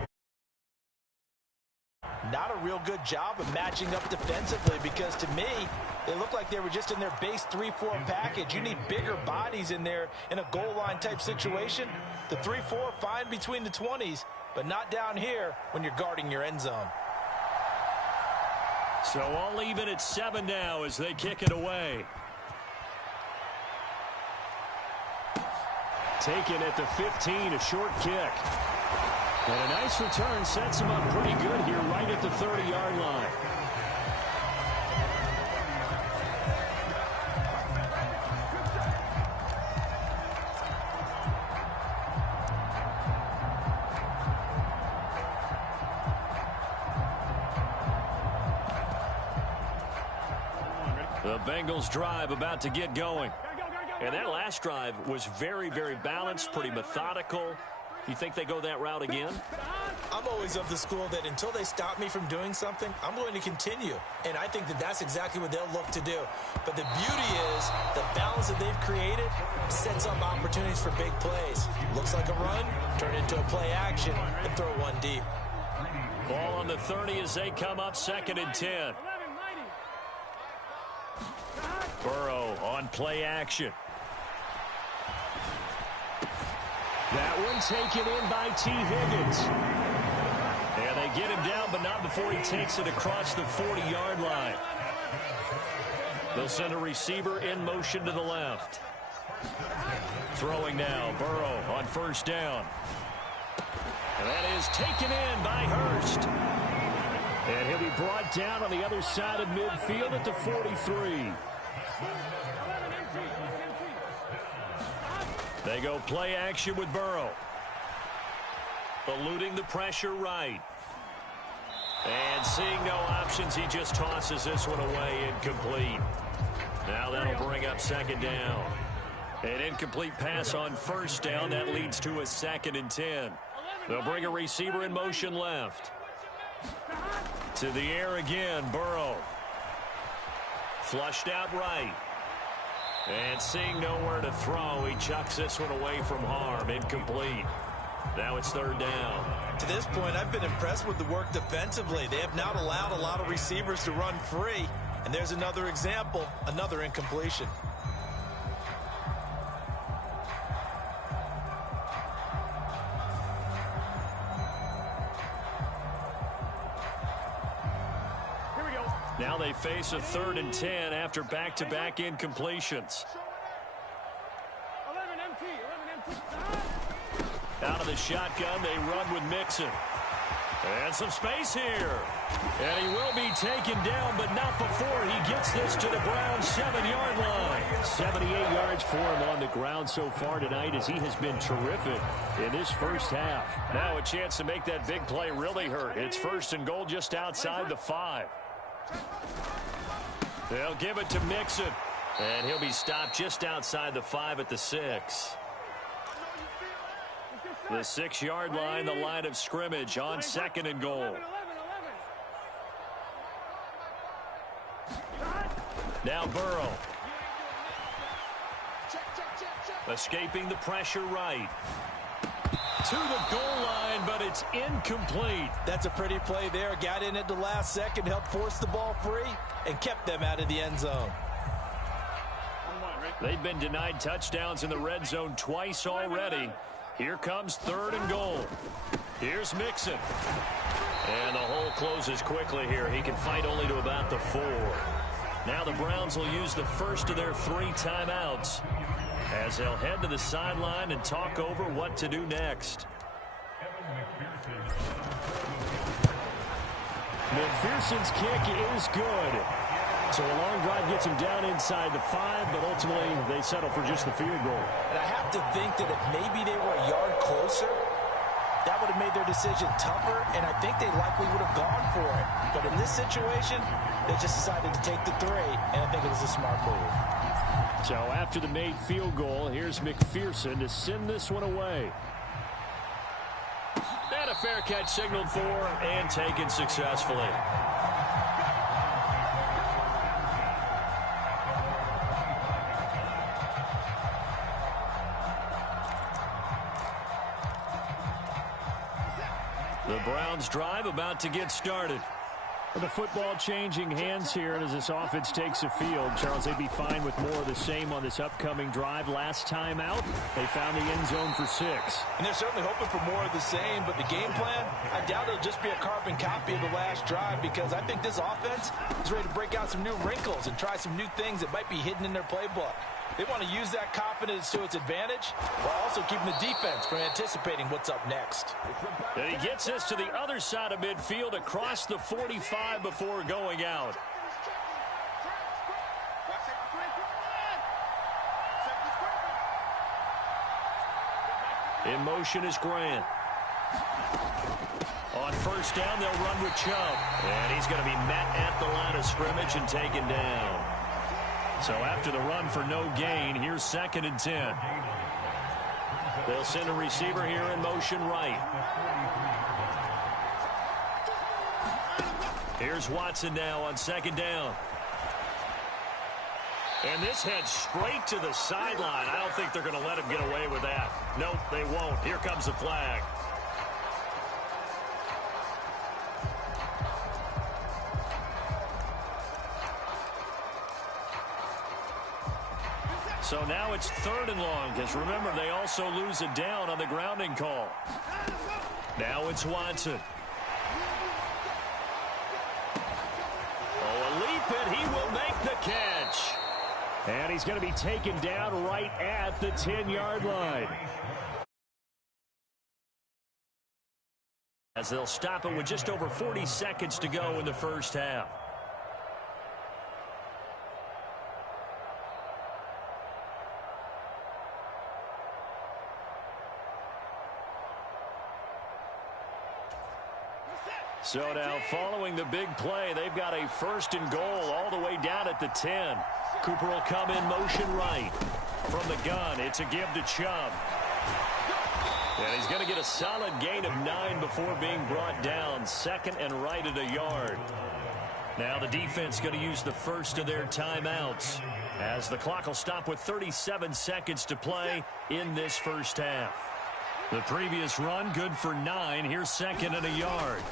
Not a real good job of matching up defensively, because to me, they look like they were just in their base 3-4 package. You need bigger bodies in there in a goal line type situation. The 3-4 fine between the 20s, but not down here when you're guarding your end zone. So all even at 7 now as they kick it away. Taken at the 15, a short kick. And a nice return sets him up pretty good here right at the 30-yard line. The Bengals drive about to get going. And that last drive was very, very balanced, pretty methodical. You think they go that route again? I'm always of the school that until they stop me from doing something, I'm going to continue. And I think that that's exactly what they'll look to do. But the beauty is the balance that they've created sets up opportunities for big plays. Looks like a run, turn into a play action, and throw one deep. Ball on the 30 as they come up 2nd and 10. Burrow on play action. That one taken in by T. Higgins. And they get him down, but not before he takes it across the 40-yard line. They'll send a receiver in motion to the left. Throwing now, Burrow on first down. And that is taken in by Hurst. And he'll be brought down on the other side of midfield at the 43. They go play action with Burrow. Eluding the pressure right. And seeing no options, he just tosses this one away, incomplete. Now that'll bring up second down. An incomplete pass on first down. That leads to a 2nd and 10. They'll bring a receiver in motion left. To the air again, Burrow. Flushed out right. And seeing nowhere to throw, he chucks this one away from harm. Incomplete. Now it's third down. To this point, I've been impressed with the work defensively. They have not allowed a lot of receivers to run free. And there's another example, another incompletion. Now they face a 3rd and 10 after back-to-back incompletions. Out of the shotgun, they run with Mixon. And some space here. And he will be taken down, but not before he gets this to the Browns' 7-yard line. 78 yards for him on the ground so far tonight as he has been terrific in this first half. Now a chance to make that big play really hurt. It's 1st and goal just outside the 5. They'll give it to Mixon. And he'll be stopped just outside the 5 at the 6. The 6-yard line, the line of scrimmage on 2nd and goal. Now Burrow. Escaping the pressure right. To the goal line, but it's incomplete. That's a pretty play there. Got in at the last second, helped force the ball free, and kept them out of the end zone. They've been denied touchdowns in the red zone twice already. Here comes 3rd and goal. Here's Mixon. And the hole closes quickly here. He can fight only to about the 4. Now the Browns will use the first of their 3 timeouts as they'll head to the sideline and talk over what to do next. McPherson's kick is good. So a long drive gets him down inside the 5, but ultimately they settle for just the field goal. And I have to think that if maybe they were a yard closer, that would have made their decision tougher, and I think they likely would have gone for it. But in this situation, they just decided to take the 3, and I think it was a smart move. So after the made field goal, here's McPherson to send this one away. And a fair catch signaled for and taken successfully. The Browns drive about to get started. The football changing hands here, and as this offense takes the field, Charles, they'd be fine with more of the same on this upcoming drive. Last time out, they found the end zone for 6. And they're certainly hoping for more of the same, but the game plan, I doubt it'll just be a carbon copy of the last drive, because I think this offense is ready to break out some new wrinkles and try some new things that might be hidden in their playbook. They want to use that confidence to its advantage while also keeping the defense from anticipating what's up next. And he gets this to the other side of midfield across the 45 before going out. In motion is Grant. On first down, they'll run with Chubb. And he's going to be met at the line of scrimmage and taken down. So after the run for no gain, here's 2nd and 10. They'll send a receiver here in motion right. Here's Watson now on 2nd down. And this heads straight to the sideline. I don't think they're going to let him get away with that. Nope, they won't. Here comes the flag. So now it's 3rd and long, because remember, they also lose it down on the grounding call. Now it's Watson. Oh, a leap, and he will make the catch. And he's going to be taken down right at the 10-yard line. As they'll stop it with just over 40 seconds to go in the first half. So now following the big play, they've got a 1st and goal all the way down at the 10. Cooper will come in motion right. From the gun, it's a give to Chubb. And he's going to get a solid gain of 9 before being brought down. 2nd and right at a yard. Now the defense going to use the first of their timeouts, as the clock will stop with 37 seconds to play in this first half. The previous run good for 9. Here's 2nd and a yard.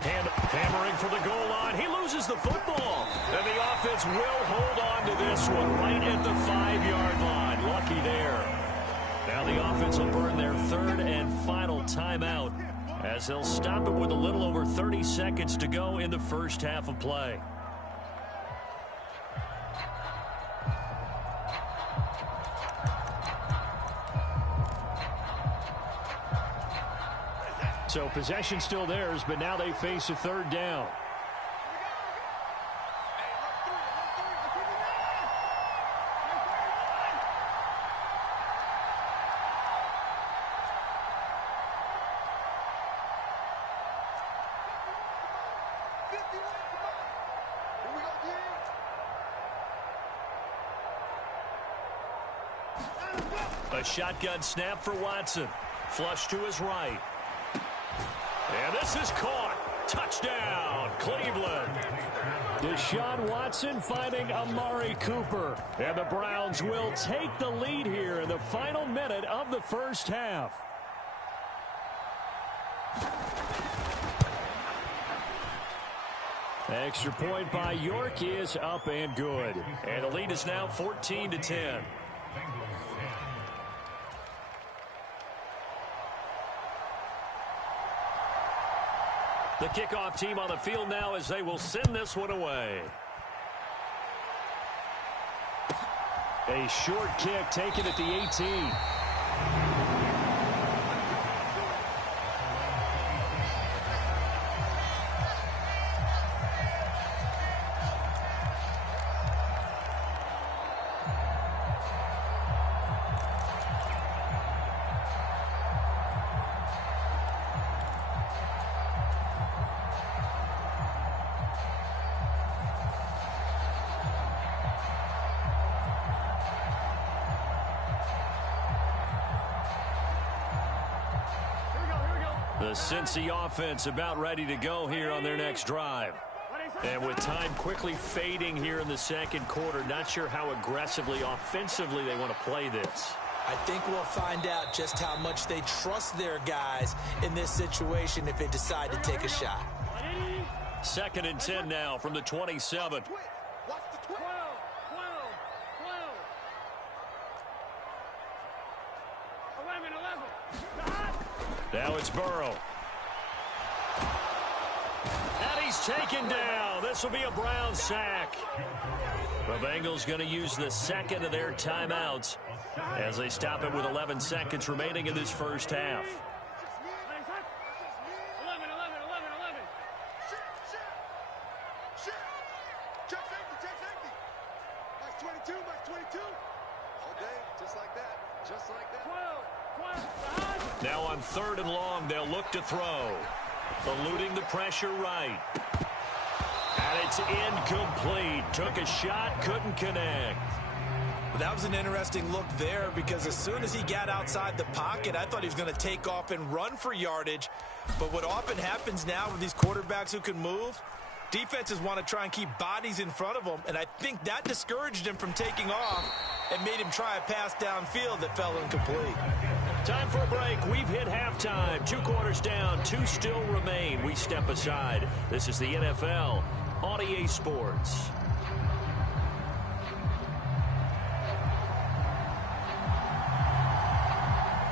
Hammering for the goal line. He loses the football. And the offense will hold on to this one right at the 5-yard line. Lucky there. Now the offense will burn their 3rd and final timeout, as they'll stop it with a little over 30 seconds to go in the first half of play. So possession still theirs, but now they face a 3rd down. A shotgun snap for Watson. Flush to his right. And this is caught. Touchdown, Cleveland. Deshaun Watson finding Amari Cooper. And the Browns will take the lead here in the final minute of the first half. Extra point by York is up and good. And the lead is now 14-10. The kickoff team on the field now, as they will send this one away. A short kick taken at the 18. The Cincy offense about ready to go here on their next drive. And with time quickly fading here in the second quarter, not sure how aggressively, offensively they want to play this. I think we'll find out just how much they trust their guys in this situation if they decide to take a shot. 2nd and 10 now from the 27. Now it's Burrow. And he's taken down. This will be a Brown sack. The Bengals going to use the 2nd of their timeouts as they stop it with 11 seconds remaining in this first half. Now on 3rd and long, they'll look to throw. Eluding the pressure right. And it's incomplete. Took a shot, couldn't connect. That was an interesting look there, because as soon as he got outside the pocket, I thought he was going to take off and run for yardage. But what often happens now with these quarterbacks who can move, defenses want to try and keep bodies in front of them, and I think that discouraged him from taking off and made him try a pass downfield that fell incomplete. Time for a break. We've hit halftime. 2 quarters down, 2 still remain. We step aside. This is the NFL on EA Sports.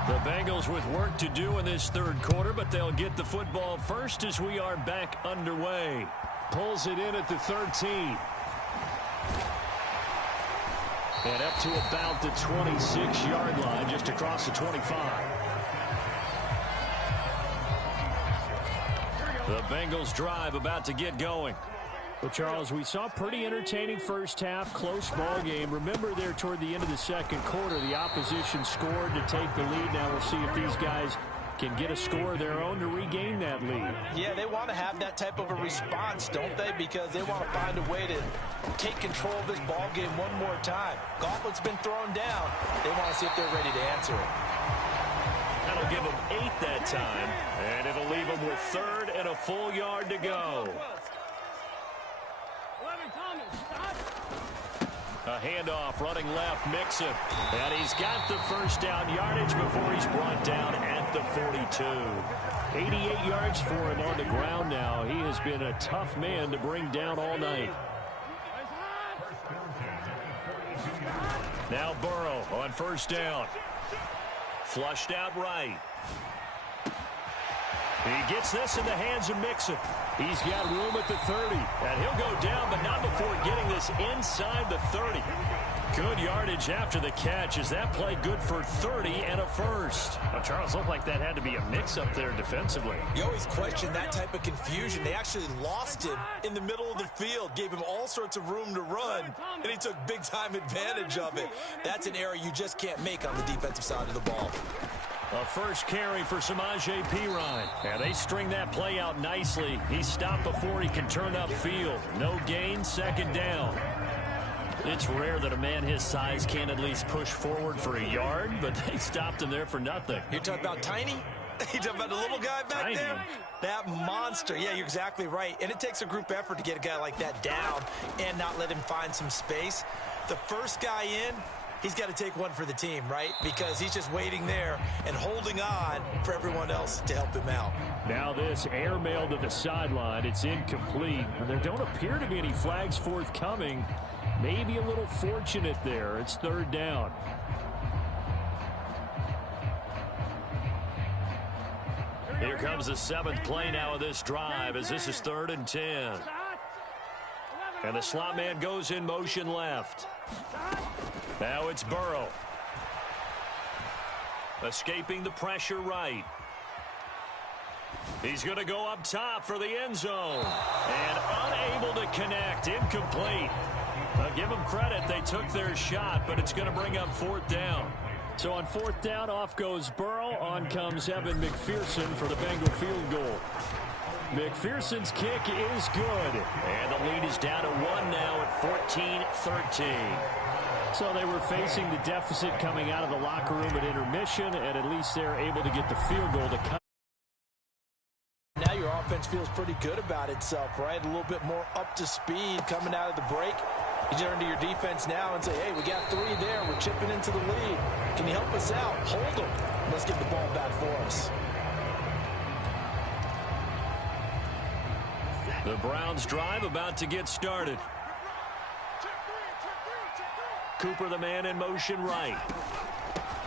The Bengals with work to do in this third quarter, but they'll get the football first as we are back underway. Pulls it in at the 13. And up to about the 26-yard line, just across the 25. The Bengals drive about to get going. Well, Charles, we saw a pretty entertaining first half, close ball game. Remember there toward the end of the second quarter, the opposition scored to take the lead. Now we'll see if these guys can get a score of their own to regain that lead. Yeah, they want to have that type of a response, don't they? Because they want to find a way to take control of this ball game one more time. Gauntlet's been thrown down. They want to see if they're ready to answer it. That'll give them 8 that time, and it'll leave them with third and a full yard to go. A handoff running left, Mixon. And he's got the first down yardage before he's brought down at the 42. 88 yards for him on the ground now. He has been a tough man to bring down all night. Now Burrow on first down. Flushed out right. He gets this in the hands of Mixon. He's got room at the 30. And he'll go down, but not before getting this inside the 30. Good yardage after the catch. Is that play good for 30 and a first? Well, Charles, looked like that had to be a mix-up there defensively. You always question that type of confusion. They actually lost him in the middle of the field, gave him all sorts of room to run, and he took big-time advantage of it. That's an error you just can't make on the defensive side of the ball. A first carry for Samaje Perine. And they string that play out nicely. He's stopped before he can turn upfield. No gain, second down. It's rare that a man his size can't at least push forward for a yard, but they stopped him there for nothing. You're talking about Tiny? You're talking about the little guy back there? That monster. Yeah, you're exactly right. And it takes a group effort to get a guy like that down and not let him find some space. The first guy in, he's got to take one for the team, right? Because he's just waiting there and holding on for everyone else to help him out. Now this airmail to the sideline. It's incomplete. And there don't appear to be any flags forthcoming. Maybe a little fortunate there. It's third down. Here comes the 7th play now of this drive as this is 3rd and 10. And the slot man goes in motion left. Now it's Burrow. Escaping the pressure right. He's going to go up top for the end zone. And unable to connect. Incomplete. Now give them credit. They took their shot, but it's going to bring up 4th down. So on 4th down, off goes Burrow. On comes Evan McPherson for the Bengal field goal. McPherson's kick is good. And the lead is down to 1 now at 14-13. So they were facing the deficit coming out of the locker room at intermission, and at least they're able to get the field goal to come. Now your offense feels pretty good about itself, right? A little bit more up to speed coming out of the break. You turn to your defense now and say, hey, we got 3 there. We're chipping into the lead. Can you help us out? Hold them. Let's get the ball back for us. The Browns drive about to get started. Cooper, the man in motion right.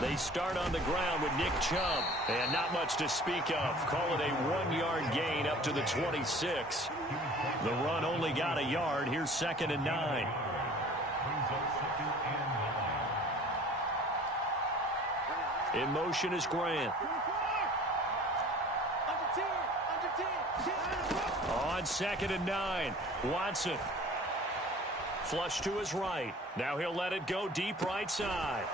They start on the ground with Nick Chubb. And not much to speak of. Call it a 1-yard gain up to the 26. The run only got a yard. Here's 2nd and 9. In motion is Grant. On 2nd and 9. Watson. Flush to his right. Now he'll let it go deep right side.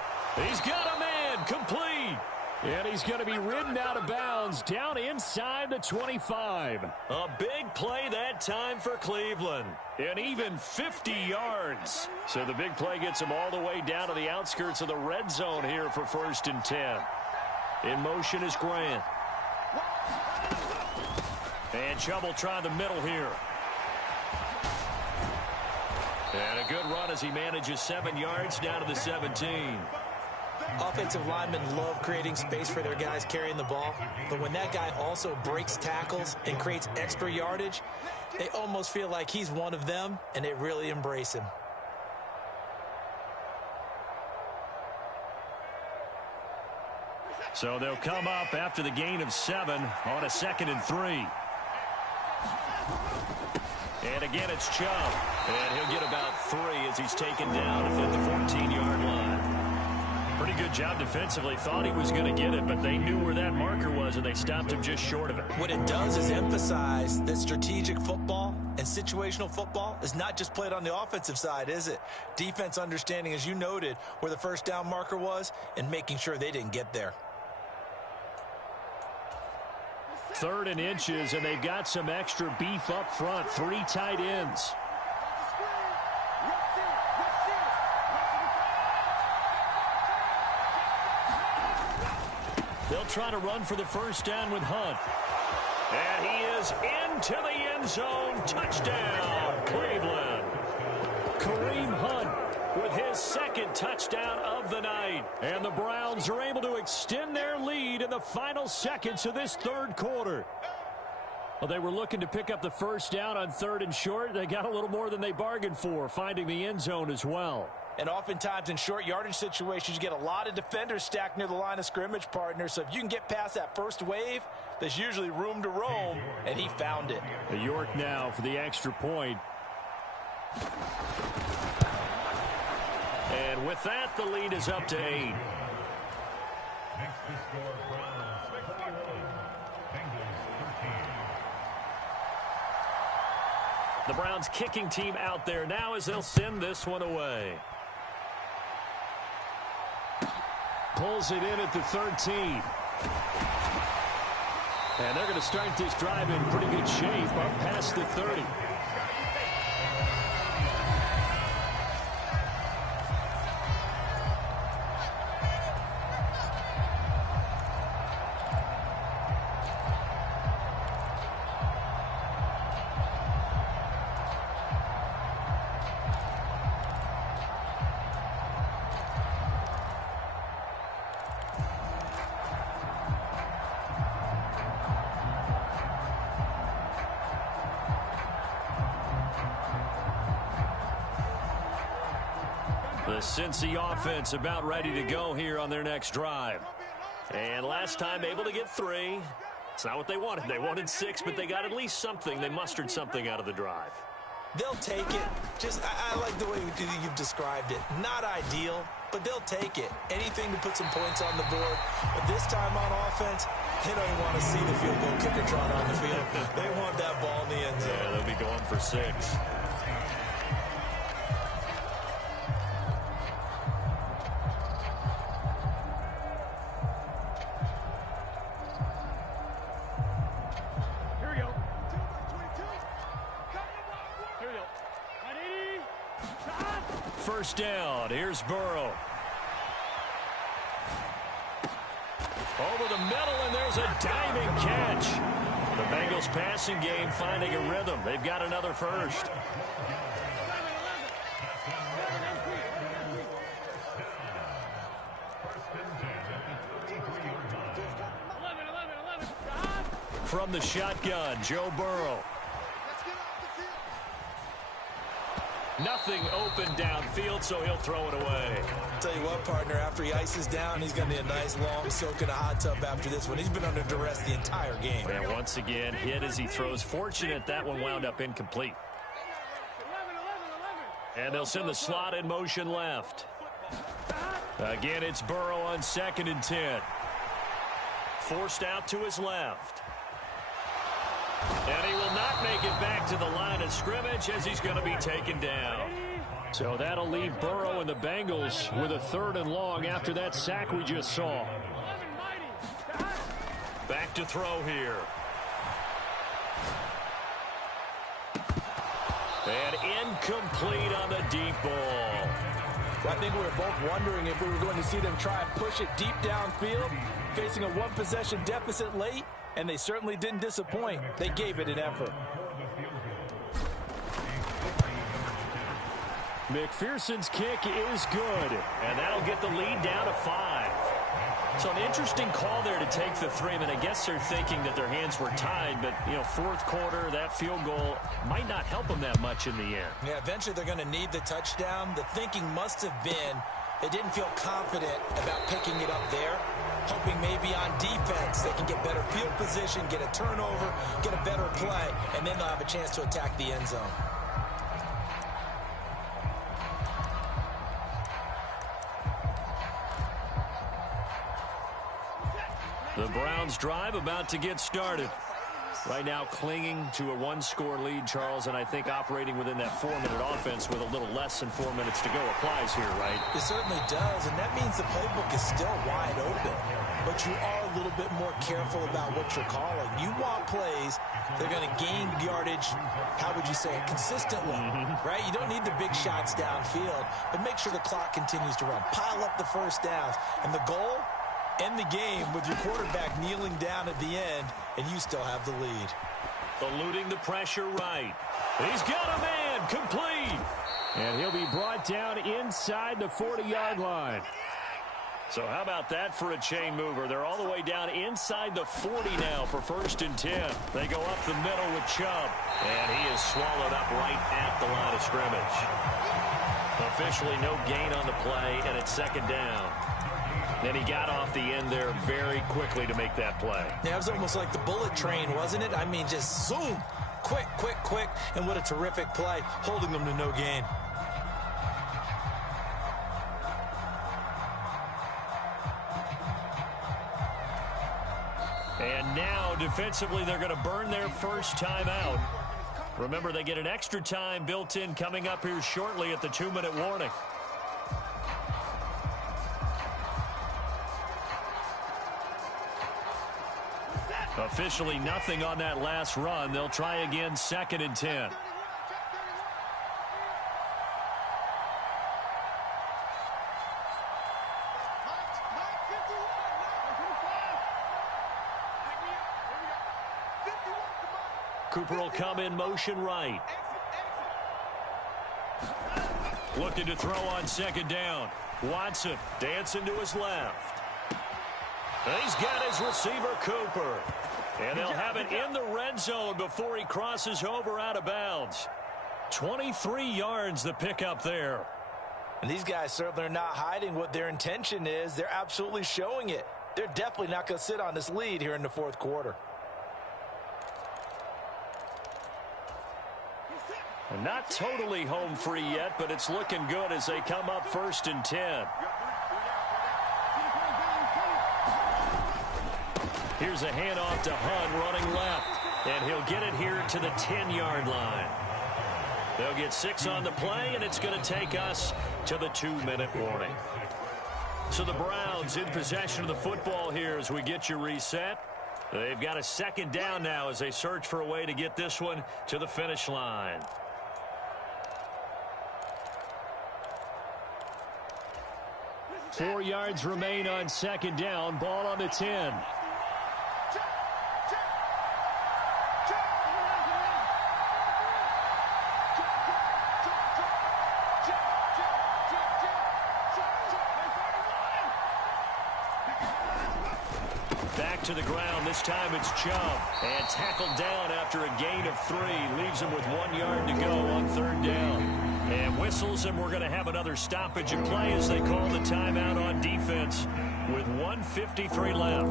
He's got a man. Complete. And he's going to be ridden out of bounds down inside the 25. A big play that time for Cleveland. And even 50 yards. So the big play gets him all the way down to the outskirts of the red zone here for 1st and 10. In motion is Grant. And Chubb will try the middle here. And a good run as he manages 7 yards down to the 17. Offensive linemen love creating space for their guys carrying the ball, but when that guy also breaks tackles and creates extra yardage, they almost feel like he's one of them, and they really embrace him. So they'll come up after the gain of 7 on a 2nd and 3. And again, it's Chubb. And he'll get about 3 as he's taken down at the 14-yard line. Pretty good job defensively. Thought he was going to get it, but they knew where that marker was, and they stopped him just short of it. What it does is emphasize that strategic football and situational football is not just played on the offensive side, is it? Defense understanding, as you noted, where the first down marker was and making sure they didn't get there. 3rd and inches, and they've got some extra beef up front. 3 tight ends. They'll try to run for the first down with Hunt. And he is into the end zone. Touchdown, Cleveland. Kareem Hunt with his 2nd touchdown of the night. And the Browns are able to extend their lead in the final seconds of this 3rd quarter. Well, they were looking to pick up the first down on 3rd and short. They got a little more than they bargained for, finding the end zone as well. And oftentimes in short yardage situations, you get a lot of defenders stacked near the line of scrimmage, partner. So if you can get past that first wave, there's usually room to roam, and he found it. York now for the extra point. And with that, the lead is up to 8. The Browns kicking team out there now as they'll send this one away. Pulls it in at the 13. And they're going to start this drive in pretty good shape up past the 30. The Cincy offense about ready to go here on their next drive. And last time able to get 3. It's not what they wanted. They wanted 6, but they got at least something. They mustered something out of the drive. They'll take it. I like the way you've described it. Not ideal, but they'll take it. Anything to put some points on the board. But this time on offense, they don't even want to see the field goal kicker trot on the field. They want that ball in the end zone. Yeah, they'll be going for 6. First down. Here's Burrow. Over the middle, and there's a diving catch. The Bengals passing game finding a rhythm. They've got another first. From the shotgun, Joe Burrow. Nothing open downfield, so he'll throw it away. Tell you what, partner, after he ices down, he's going to need a nice long soak in a hot tub after this one. He's been under duress the entire game. And once again, hit as he throws. Fortunate that one wound up incomplete. And they'll send the slot in motion left. Again, it's Burrow on 2nd and 10. Forced out to his left. And he will not make it back to the line of scrimmage as he's going to be taken down. So that'll leave Burrow and the Bengals with a 3rd and long after that sack we just saw. Back to throw here. And incomplete on the deep ball. I think we were both wondering if we were going to see them try and push it deep downfield, facing a one-possession deficit late, and they certainly didn't disappoint. They gave it an effort. McPherson's kick is good. And that'll get the lead down to 5. So an interesting call there to take the 3. I mean, I guess they're thinking that their hands were tied, but, 4th quarter, that field goal might not help them that much in the end. Yeah, eventually they're going to need the touchdown. The thinking must have been they didn't feel confident about picking it up there. hoping maybe on defense they can get better field position, get a turnover, get a better play, and then they'll have a chance to attack the end zone. The Browns drive about to get started. Right now clinging to a one-score lead, Charles, and I think operating within that 4-minute offense with a little less than 4 minutes to go applies here, right? It certainly does, and that means the playbook is still wide open. But you are a little bit more careful about what you're calling. You want plays that are going to gain yardage, how would you say it, consistently, right? You don't need the big shots downfield, but make sure the clock continues to run. Pile up the first downs, and the goal, end the game with your quarterback kneeling down at the end, and you still have the lead. Eluding the pressure right. He's got a man, complete. And he'll be brought down inside the 40-yard line. So how about that for a chain mover? They're all the way down inside the 40 now for 1st and 10. They go up the middle with Chubb, and he is swallowed up right at the line of scrimmage. Officially no gain on the play, and it's 2nd down. And he got off the end there very quickly to make that play. Yeah, it was almost like the bullet train, wasn't it? I mean, just zoom, quick, quick, quick, and what a terrific play, holding them to no gain. And now, defensively, they're going to burn their first timeout. Remember, they get an extra time built in coming up here shortly at the 2-minute warning. Officially nothing on that last run. They'll try again 2nd and 10. Cooper will come in motion right. Looking to throw on 2nd down. Watson dancing to his left. He's got his receiver, Cooper. And they'll have it in the red zone before he crosses over out of bounds. 23 yards the pickup there. And these guys certainly are not hiding what their intention is. They're absolutely showing it. They're definitely not going to sit on this lead here in the 4th quarter. And not totally home free yet, but it's looking good as they come up 1st and 10. Here's a handoff to Hunt running left, and he'll get it here to the 10-yard line. They'll get 6 on the play, and it's going to take us to the 2-minute warning. So the Browns in possession of the football here as we get you reset. They've got a 2nd down now as they search for a way to get this one to the finish line. Four yards remain on 2nd down. Ball on the 10. Back to the ground. This time it's Chubb. And tackled down after a gain of 3. Leaves him with 1 yard to go on 3rd down. And whistles, and we're going to have another stoppage in play as they call the timeout on defense with 1:53 left.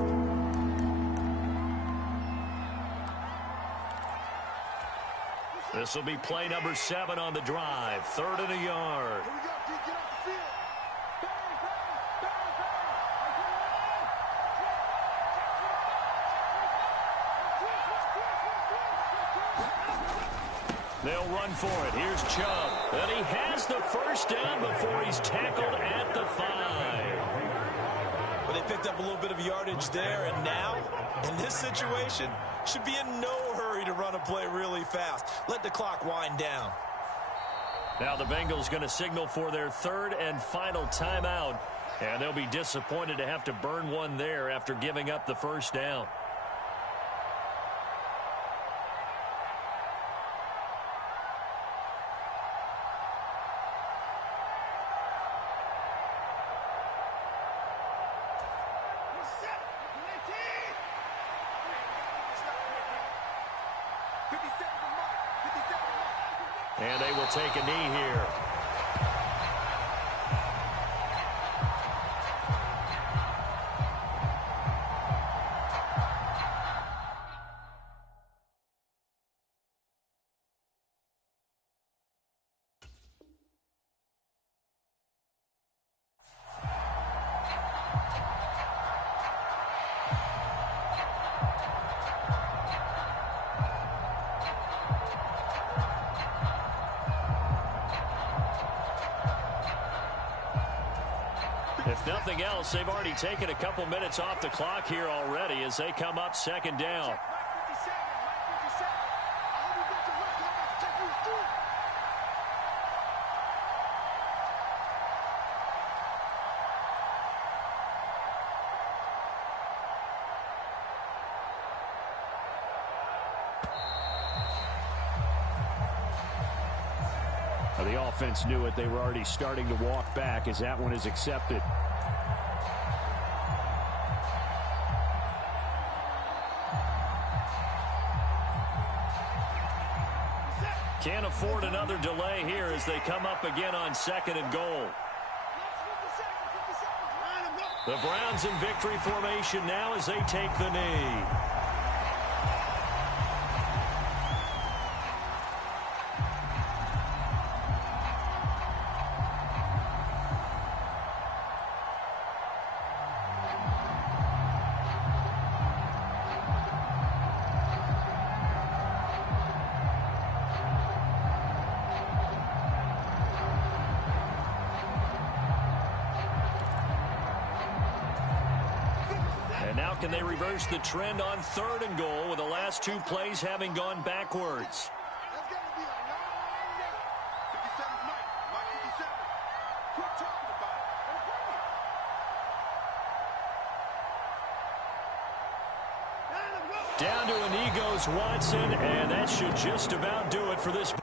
This will be play number 7 on the drive. 3rd and a yard. They'll run for it. Here's Chubb. And he has the 1st down before he's tackled at the 5. But they picked up a little bit of yardage there, and now, in this situation, should be in no hurry to run a play really fast. Let the clock wind down. Now the Bengals going to signal for their 3rd and final timeout, and they'll be disappointed to have to burn one there after giving up the 1st down. And they will take a knee here. If nothing else, they've already taken a couple minutes off the clock here already as they come up second down. The offense knew it. They were already starting to walk back as that one is accepted. Can't afford another delay here as they come up again on second and goal. The Browns in victory formation now as they take the knee. Now can they reverse the trend on third and goal with the last two plays having gone backwards? That's going to be a long day. 57's Mike. Mike 57. Quit talking about it. Down to an Egos Watson, and that should just about do it for this.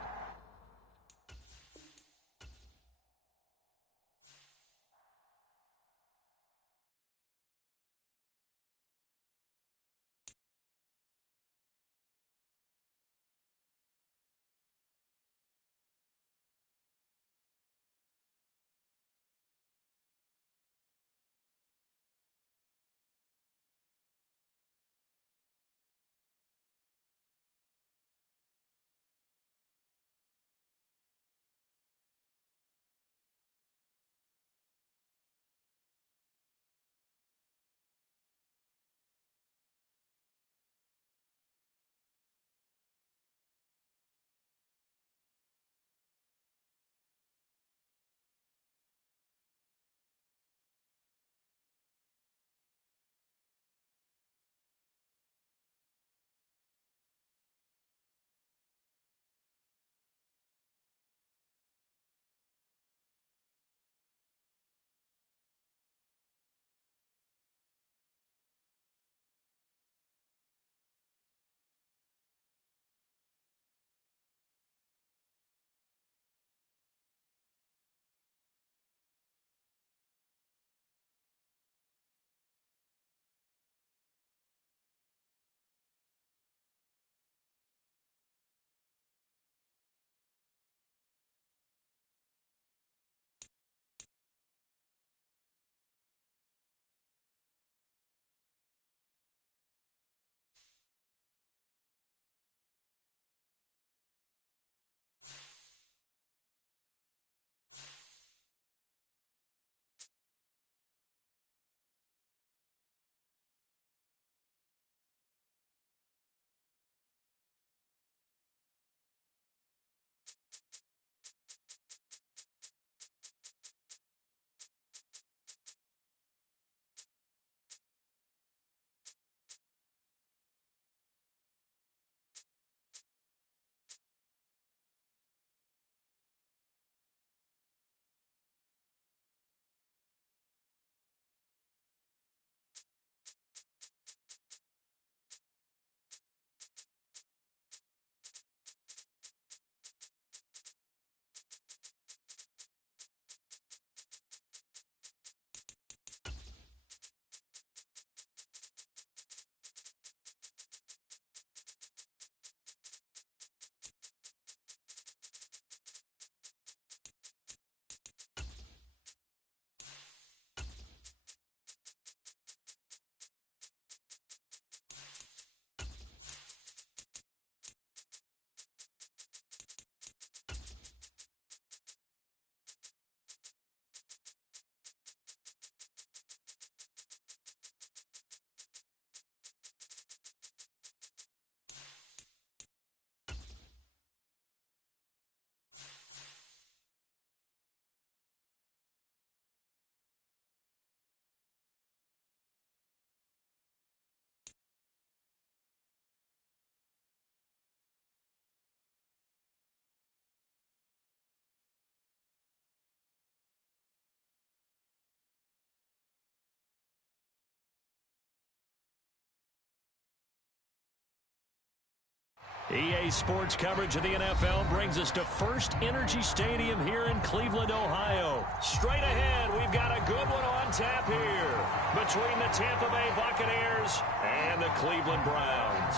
EA Sports coverage of the NFL brings us to First Energy Stadium here in Cleveland, Ohio. Straight ahead, we've got a good one on tap here between the Tampa Bay Buccaneers and the Cleveland Browns.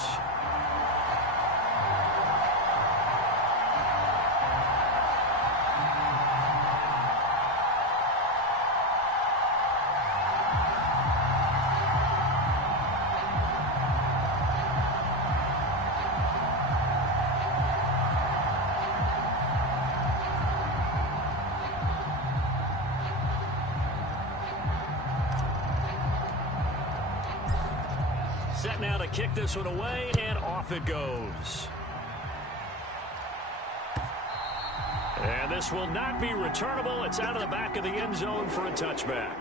Set now to kick this one away, and off it goes. And this will not be returnable. It's out of the back of the end zone for a touchback.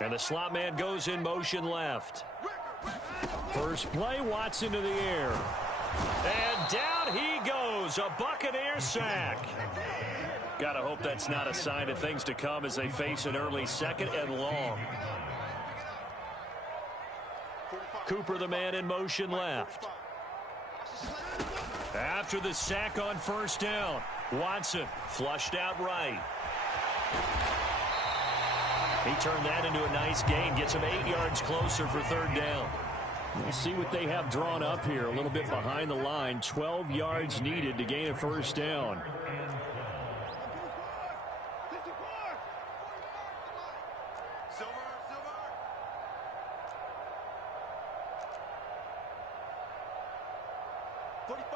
And the slot man goes in motion left. First play, Watson to the air. And down he goes, a Buccaneer sack. Gotta hope that's not a sign of things to come as they face an early second and long. Cooper, the man in motion left. After the sack on first down, Watson flushed out right. He turned that into a nice gain, gets him 8 yards closer for third down. We'll see what they have drawn up here, a little bit behind the line. 12 yards needed to gain a first down.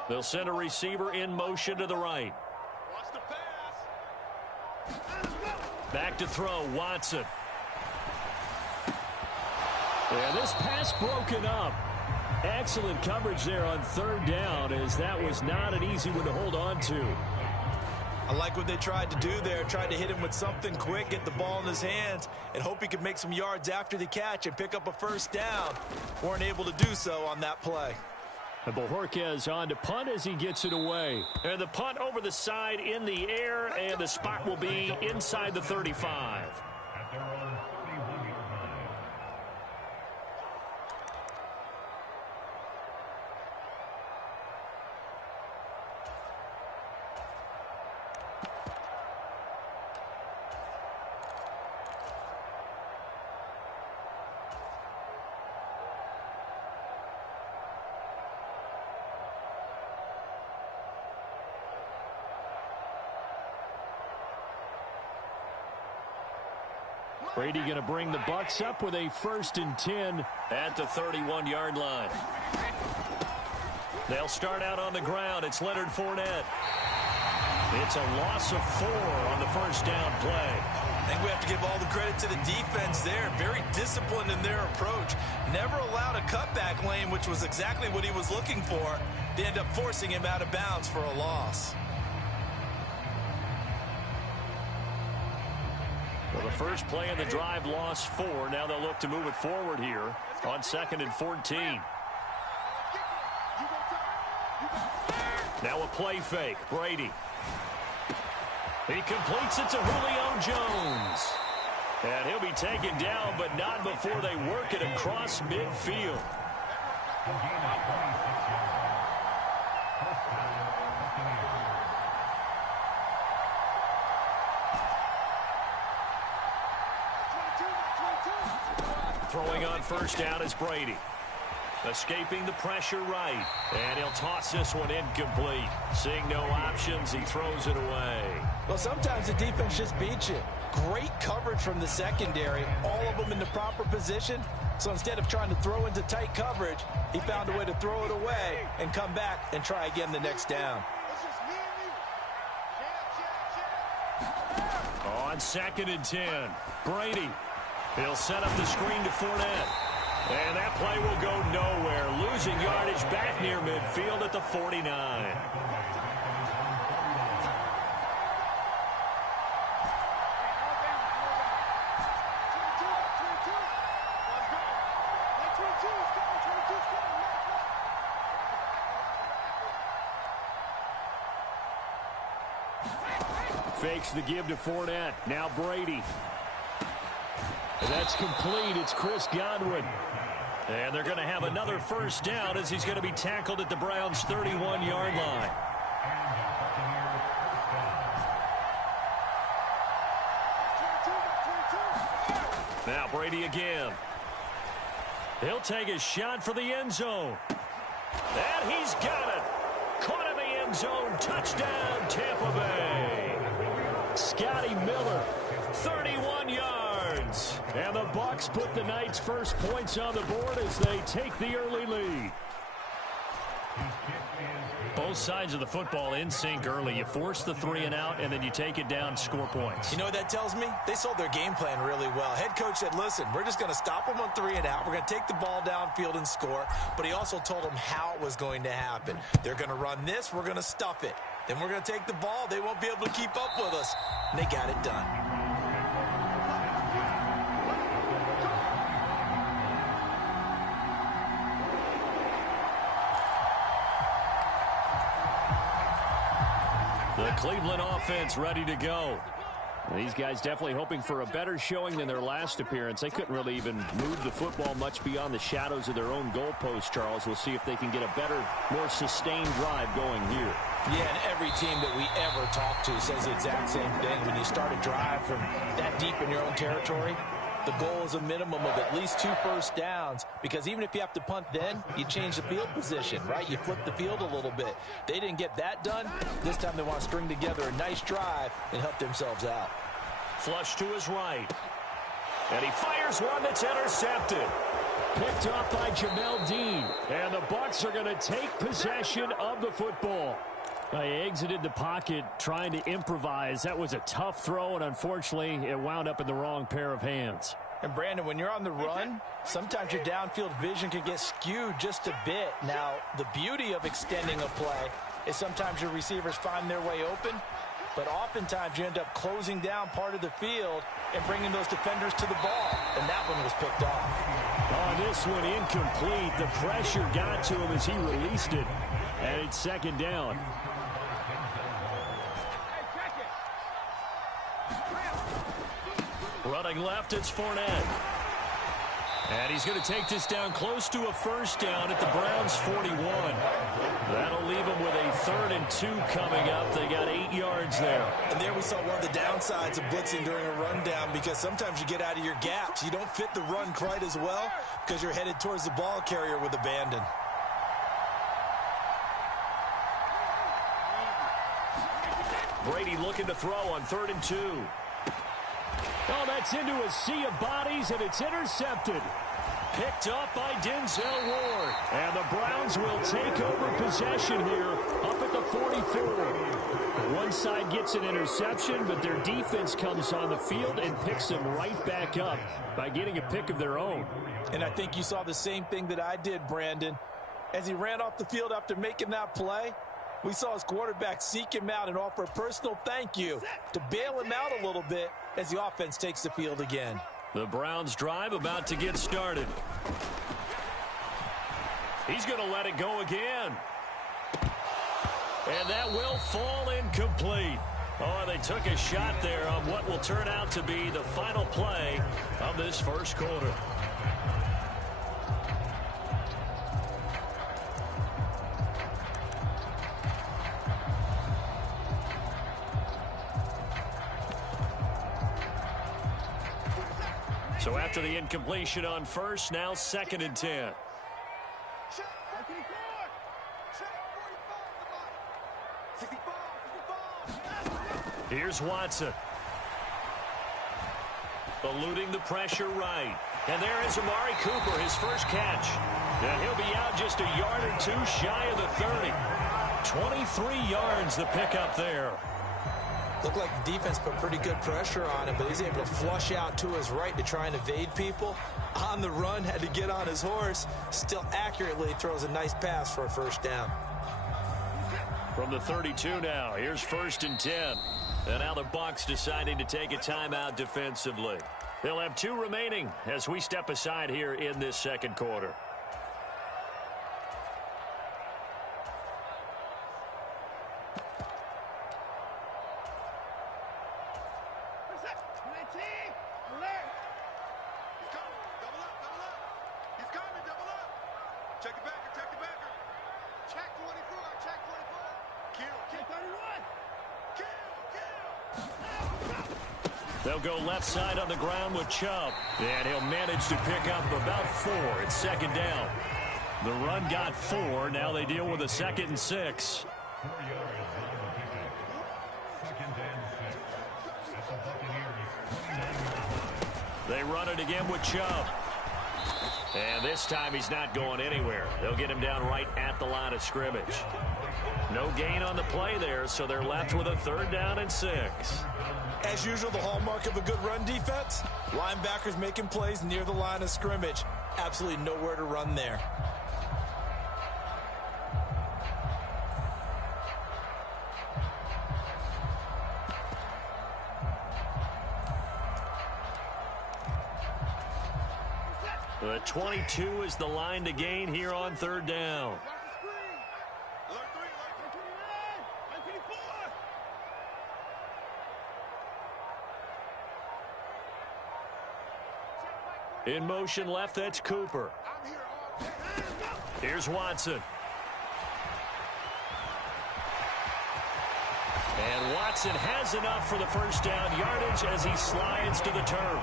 They'll send a receiver in motion to the right. Back to throw, Watson. Yeah, this pass broken up. Excellent coverage there on third down, as that was not an easy one to hold on to. I like what they tried to do there. Tried to hit him with something quick, get the ball in his hands, and hope he could make some yards after the catch and pick up a first down. Weren't able to do so on that play. And Bojorquez on to punt as he gets it away. And the punt over the side in the air, and the spot will be inside the 35. Brady going to bring the Bucks up with a 1st and 10 at the 31-yard line. They'll start out on the ground. It's Leonard Fournette. It's a loss of 4 on the first down play. I think we have to give all the credit to the defense there. Very disciplined in their approach. Never allowed a cutback lane, which was exactly what he was looking for. They end up forcing him out of bounds for a loss. Well, the first play of the drive lost 4. Now they'll look to move it forward here on 2nd and 14. Now a play fake. Brady. He completes it to Julio Jones. And he'll be taken down, but not before they work it across midfield. Throwing on first down is Brady. Escaping the pressure right. And he'll toss this one incomplete. Seeing no options, he throws it away. Well, sometimes the defense just beats you. Great coverage from the secondary. All of them in the proper position. So instead of trying to throw into tight coverage, he found a way to throw it away and come back and try again the next down. On 2nd and 10, Brady. He'll set up the screen to Fournette. And that play will go nowhere. Losing yardage back near midfield at the 49. Fakes the give to Fournette. Now Brady. And that's complete. It's Chris Godwin. And they're going to have another first down as he's going to be tackled at the Browns' 31-yard line. Now Brady again. He'll take a shot for the end zone. And he's got it. Caught in the end zone. Touchdown, Tampa Bay. Scotty Miller, 31 yards. And the Bucs put the Knights' first points on the board as they take the early lead. Both sides of the football in sync early. You force the 3 and out, and then you take it down, score points. You know what that tells me? They sold their game plan really well. Head coach said, listen, we're just going to stop them on 3 and out. We're going to take the ball downfield and score. But he also told them how it was going to happen. They're going to run this. We're going to stuff it. Then we're going to take the ball. They won't be able to keep up with us. And they got it done. The Cleveland offense ready to go. These guys definitely hoping for a better showing than their last appearance. They couldn't really even move the football much beyond the shadows of their own goalpost, Charles. We'll see if they can get a better, more sustained drive going here. Yeah, and every team that we ever talk to says the exact same thing. When you start a drive from that deep in your own territory, the goal is a minimum of at least 2 first downs, because even if you have to punt then, you change the field position, right? You flip the field a little bit. They didn't get that done. This time they want to string together a nice drive and help themselves out. Flush to his right. And he fires one that's intercepted. Picked off by Jamel Dean. And the Bucs are going to take possession of the football. They exited the pocket trying to improvise. That was a tough throw, and unfortunately, it wound up in the wrong pair of hands. And, Brandon, when you're on the run, sometimes your downfield vision can get skewed just a bit. Now, the beauty of extending a play is sometimes your receivers find their way open, but oftentimes you end up closing down part of the field and bringing those defenders to the ball, and that one was picked off. On this one, incomplete. The pressure got to him as he released it, and it's 2nd down. Running left, it's Fournette. And he's going to take this down close to a first down at the Browns' 41. That'll leave him with a 3rd and 2 coming up. They got 8 yards there. And there we saw one of the downsides of blitzing during a rundown, because sometimes you get out of your gaps. You don't fit the run quite as well because you're headed towards the ball carrier with abandon. Brady looking to throw on 3rd and 2. Oh, that's into a sea of bodies, and it's intercepted. Picked up by Denzel Ward. And the Browns will take over possession here up at the 44. One side gets an interception, but their defense comes on the field and picks them right back up by getting a pick of their own. And I think you saw the same thing that I did, Brandon. As he ran off the field after making that play, we saw his quarterback seek him out and offer a personal thank you to bail him out a little bit as the offense takes the field again. The Browns drive about to get started. He's going to let it go again. And that will fall incomplete. Oh, they took a shot there on what will turn out to be the final play of this first quarter. So after the incompletion on first, now 2nd and 10. Here's Watson. Eluding the pressure right. And there is Amari Cooper, his first catch. And he'll be out just a yard or two shy of the 30. 23 yards the pickup there. Looked like the defense put pretty good pressure on him, but he's able to flush out to his right to try and evade people. On the run, had to get on his horse. Still accurately throws a nice pass for a first down. From the 32 now, here's 1st and 10. And now the Bucs deciding to take a timeout defensively. They'll have 2 remaining as we step aside here in this second quarter. They'll go left side on the ground with Chubb. And he'll manage to pick up about 4. It's 2nd down. The run got 4. Now they deal with a 2nd and 6. They run it again with Chubb. And this time he's not going anywhere. They'll get him down right at the line of scrimmage. No gain on the play there, so they're left with a 3rd down and 6. As usual, the hallmark of a good run defense, linebackers making plays near the line of scrimmage. Absolutely nowhere to run there. The 22 is the line to gain here on 3rd down. In motion left, that's Cooper. Here's Watson. And Watson has enough for the first down yardage as he slides to the turf.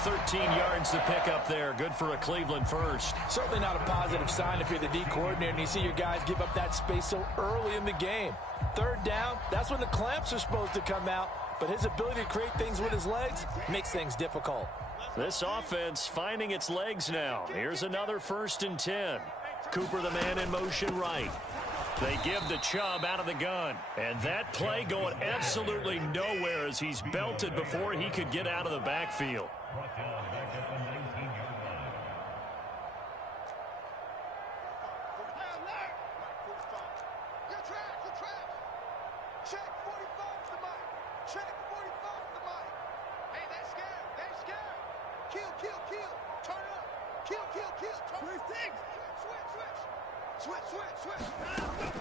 13 yards to pick up there. Good for a Cleveland first. Certainly not a positive sign if you're the D coordinator and you see your guys give up that space so early in the game. 3rd down, that's when the clamps are supposed to come out. But his ability to create things with his legs makes things difficult. This offense finding its legs now. Here's another 1st and 10. Cooper the man in motion right. They give the Chubb out of the gun. And that play going absolutely nowhere as he's belted before he could get out of the backfield.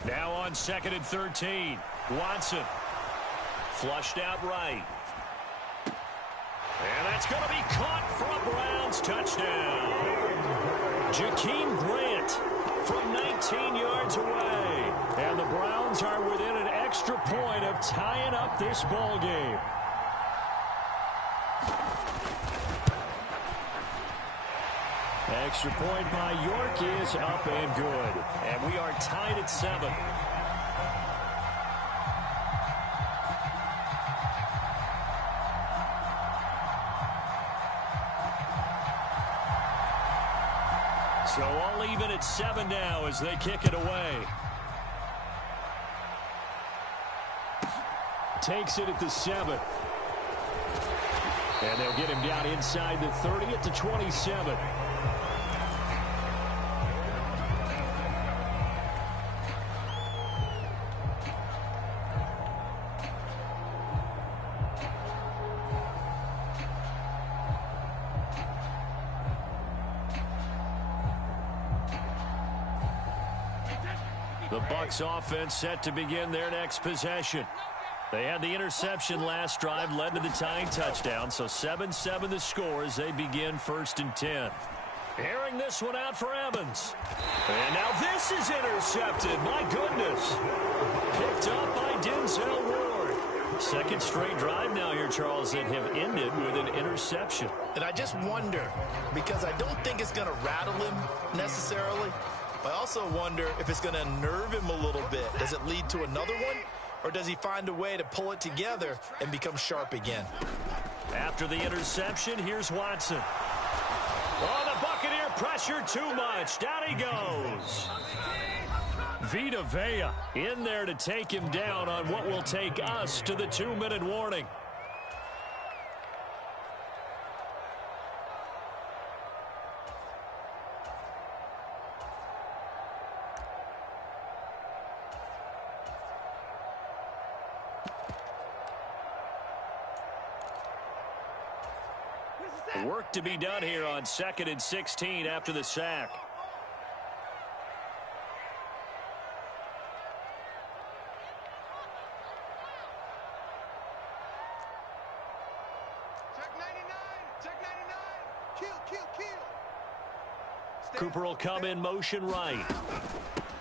Now on 2nd and 13. Watson. Flushed out right. And that's going to be caught for a Browns touchdown. Jakeem Grant from 19 yards away. And the Browns are within an extra point of tying up this ball game. Extra point by York is up and good. And we are tied at 7. So all even at 7 now as they kick it away. Takes it at the 7. And they'll get him down inside the 30 at the 27. The Bucs offense set to begin their next possession. They had the interception last drive, led to the tying touchdown, so 7-7 the score as they begin 1st and 10. Airing this one out for Evans. And now this is intercepted. My goodness. Picked up by Denzel Ward. 2nd straight drive now here, Charles, that have ended with an interception. And I just wonder, because I don't think it's going to rattle him necessarily, I also wonder if it's going to unnerve him a little bit. Does it lead to another one? or does he find a way to pull it together and become sharp again? After the interception, here's Watson. Oh, the Buccaneer pressure too much. Down he goes. Vita Vea in there to take him down on what will take us to the 2-minute warning. Work to be done here on 2nd and 16 after the sack. Check 99. Kill. Cooper will come in motion right.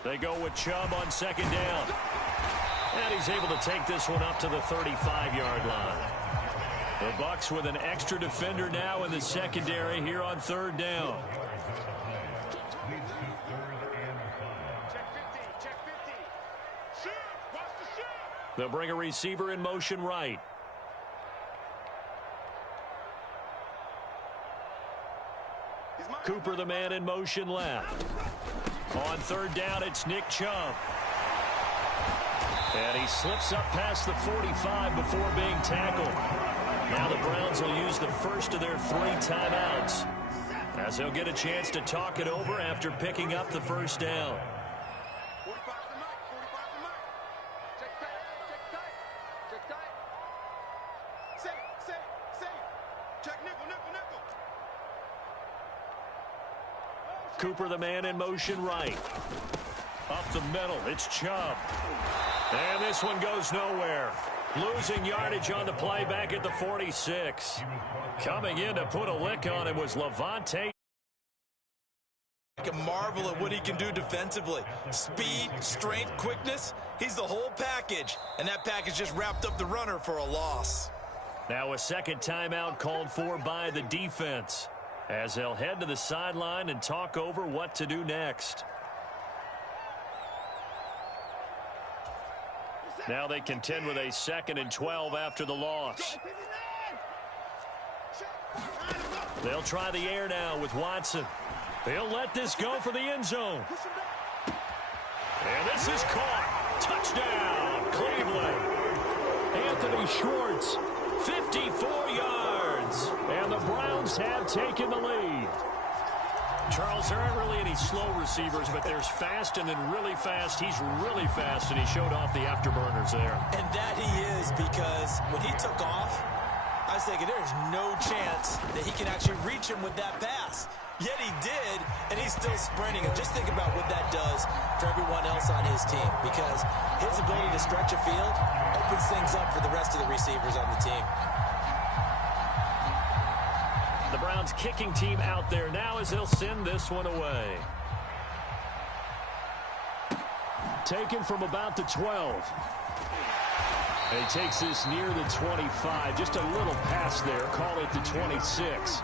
They go with Chubb on 2nd down. And he's able to take this one up to the 35-yard line. The Bucs with an extra defender now in the secondary here on 3rd down. Check 50. Shoot. Watch the shoot. They'll bring a receiver in motion right. Cooper the man in motion left. On 3rd down, it's Nick Chubb. And he slips up past the 45 before being tackled. Now the Browns will use the first of their 3 timeouts, as they'll get a chance to talk it over after picking up the 1st down. 45 to Mike. Check tight. Safe. Check nickel. Cooper the man in motion right. Up the middle, it's Chubb. And this one goes nowhere. Losing yardage on the play back at the 46. Coming in to put a lick on him was Levante. I can marvel at what he can do defensively. Speed, strength, quickness. He's the whole package. And that package just wrapped up the runner for a loss. Now a 2nd timeout called for by the defense, as they'll head to the sideline and talk over what to do next. Now they contend with a 2nd and 12 after the loss. They'll try the air now with Watson. They'll let this go for the end zone. And this is caught. Touchdown, Cleveland. Anthony Schwartz, 54 yards. And the Browns have taken the lead. Charles, there aren't really any slow receivers, but there's fast and then really fast. He's really fast, and he showed off the afterburners there. And that he is, because when he took off, I was thinking there's no chance that he can actually reach him with that pass. Yet he did, and he's still sprinting. And just think about what that does for everyone else on his team, because his ability to stretch a field opens things up for the rest of the receivers on the team. The Browns kicking team out there now as they'll send this one away. Taken from about the 12. And he takes this near the 25. Just a little pass there. Call it the 26.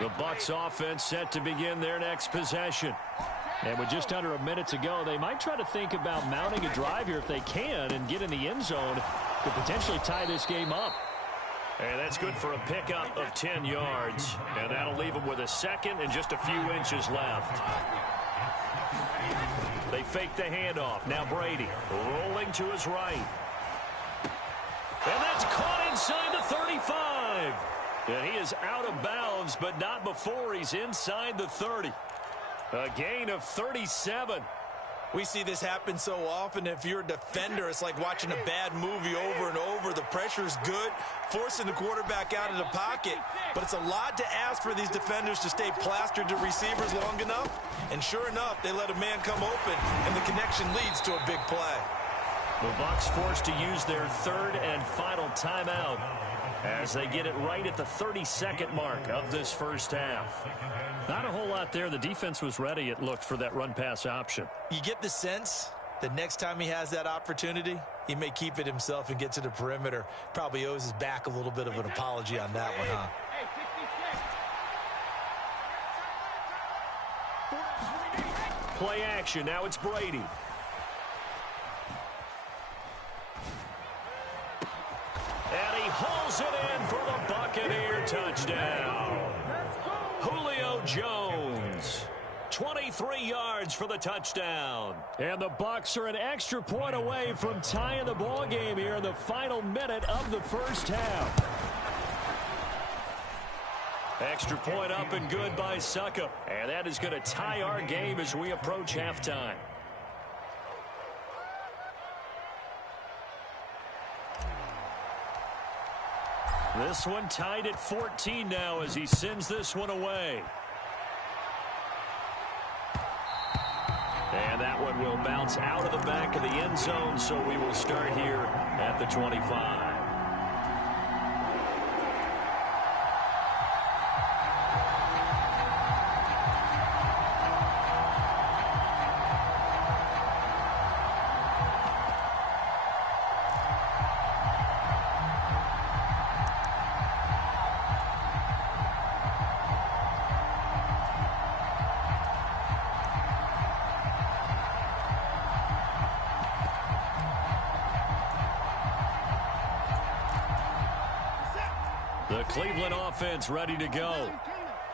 The Bucs offense set to begin their next possession. And with just under a minute to go, they might try to think about mounting a drive here if they can and get in the end zone to potentially tie this game up. And that's good for a pickup of 10 yards. And that'll leave them with a 2nd and just a few inches left. They fake the handoff. Now Brady rolling to his right. And that's caught inside the 35. And he is out of bounds, but not before he's inside the 30. A gain of 37. We see this happen so often. If you're a defender, it's like watching a bad movie over and over. The pressure's good, forcing the quarterback out of the pocket. But it's a lot to ask for these defenders to stay plastered to receivers long enough. And sure enough, they let a man come open, and the connection leads to a big play. The Bucs forced to use their third and final timeout as they get it right at the 32nd mark of this first half. Not a whole lot there. The defense was ready, it looked, for that run-pass option. You get the sense that next time he has that opportunity, he may keep it himself and get to the perimeter. Probably owes his back a little bit of an apology on that one, huh? Play action. Now it's Brady. And he hauls it in for the Buccaneer touchdown. Julio Jones, 23 yards for the touchdown. And the Bucs are an extra point away from tying the ball game here in the final minute of the first half. Extra point up and good by Succop. And that is going to tie our game as we approach halftime. This one tied at 14 now as he sends this one away. And that one will bounce out of the back of the end zone, so we will start here at the 25. The Cleveland offense ready to go.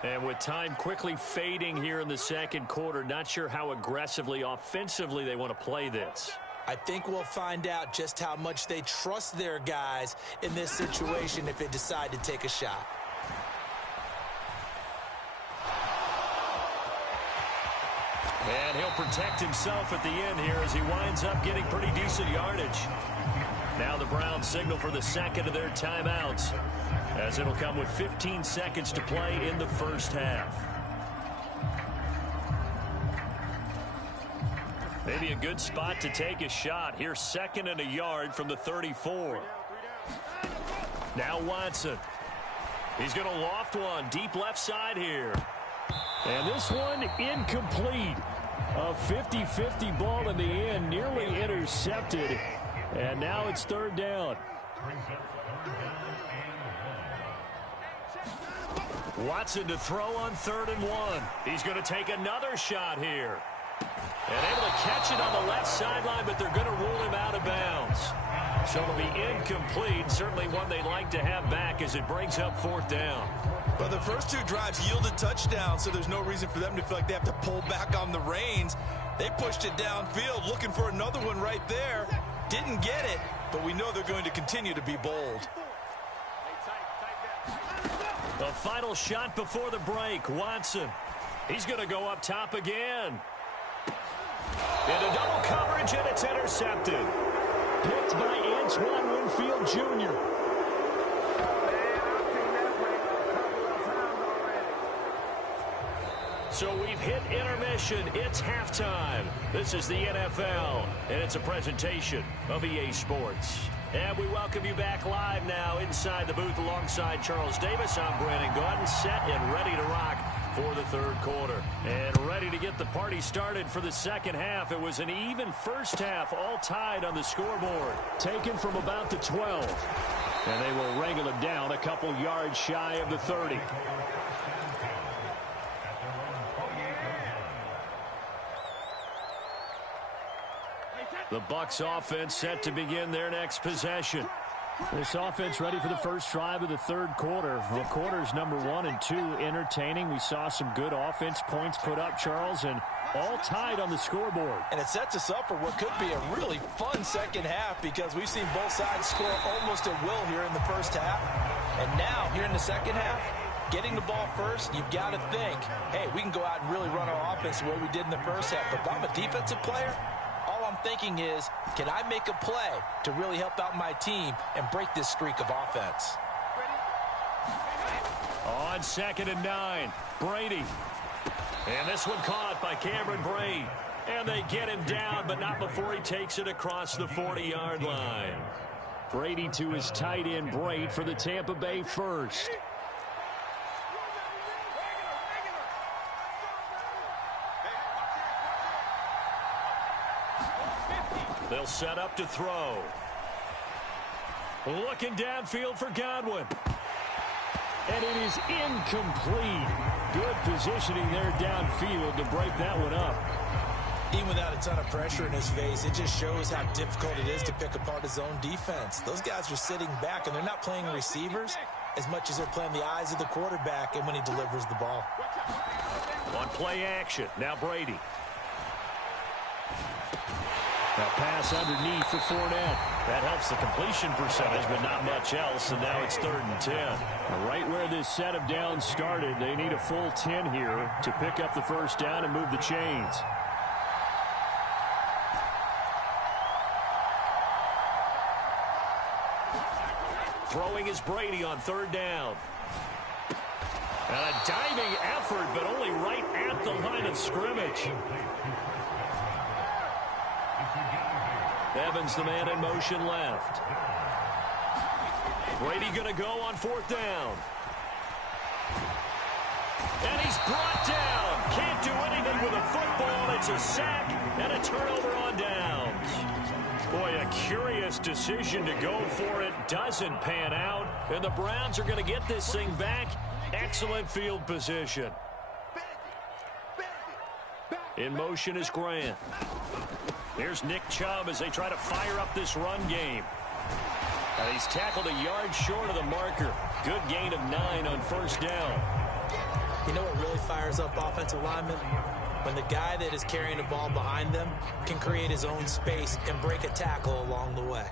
And with time quickly fading here in the second quarter, not sure how aggressively, offensively they want to play this. I think we'll find out just how much they trust their guys in this situation if they decide to take a shot. And he'll protect himself at the end here as he winds up getting pretty decent yardage. Now the Browns signal for the second of their timeouts, as it'll come with 15 seconds to play in the first half. Maybe a good spot to take a shot. Here's 2nd and a yard from the 34. Now Watson. He's going to loft one deep left side here. And this one incomplete. A 50-50 ball in the end, nearly intercepted. And now it's 3rd down. Watson to throw on 3rd and 1. He's going to take another shot here. And able to catch it on the left sideline, but they're going to rule him out of bounds. So it'll be incomplete. Certainly one they'd like to have back as it brings up 4th down. Well, the first 2 drives yielded touchdowns, so there's no reason for them to feel like they have to pull back on the reins. They pushed it downfield, looking for another one right there. Didn't get it, but we know they're going to continue to be bold. The final shot before the break. Watson. He's going to go up top again. Into double coverage, and it's intercepted. Picked by Antoine Winfield Jr. So we've hit intermission. It's halftime. This is the NFL, and it's a presentation of EA Sports. And we welcome you back live now inside the booth alongside Charles Davis. I'm Brandon Gaudin, set and ready to rock for the 3rd quarter. And ready to get the party started for the second half. It was an even first half, all tied on the scoreboard. Taken from about the 12. And they will wrangle it down a couple yards shy of the 30. The Bucs offense set to begin their next possession. This offense ready for the first drive of the 3rd quarter. Well, quarters number 1 and 2 entertaining. We saw some good offense points put up, Charles, and all tied on the scoreboard. And it sets us up for what could be a really fun second half because we've seen both sides score almost at will here in the first half. And now, here in the second half, getting the ball first, you've got to think, hey, we can go out and really run our offense the way we did in the first half. But if I'm a defensive player, all I'm thinking is, can I make a play to really help out my team and break this streak of offense? On 2nd and 9, Brady. And this one caught by Cameron Brate. And they get him down, but not before he takes it across the 40-yard line. Brady to his tight end, Brate, for the Tampa Bay first. They'll set up to throw. Looking downfield for Godwin. And it is incomplete. Good positioning there downfield to break that one up. Even without a ton of pressure in his face, it just shows how difficult it is to pick apart his own defense. Those guys are sitting back, and they're not playing receivers as much as they're playing the eyes of the quarterback and when he delivers the ball. On play action, now Brady. That pass underneath for Fournette. That helps the completion percentage, but not much else, and now it's 3rd and 10. Right where this set of downs started, they need a full 10 here to pick up the first down and move the chains. Throwing is Brady on 3rd down. And a diving effort, but only right at the line of scrimmage. Evans, the man in motion left. Brady going to go on 4th down. And he's brought down. Can't do anything with a football. It's a sack and a turnover on downs. Boy, a curious decision to go for it. Doesn't pan out. And the Browns are going to get this thing back. Excellent field position. In motion is Grant. Here's Nick Chubb as they try to fire up this run game. And he's tackled a yard short of the marker. Good gain of 9 on 1st down. You know what really fires up offensive linemen? When the guy that is carrying the ball behind them can create his own space and break a tackle along the way.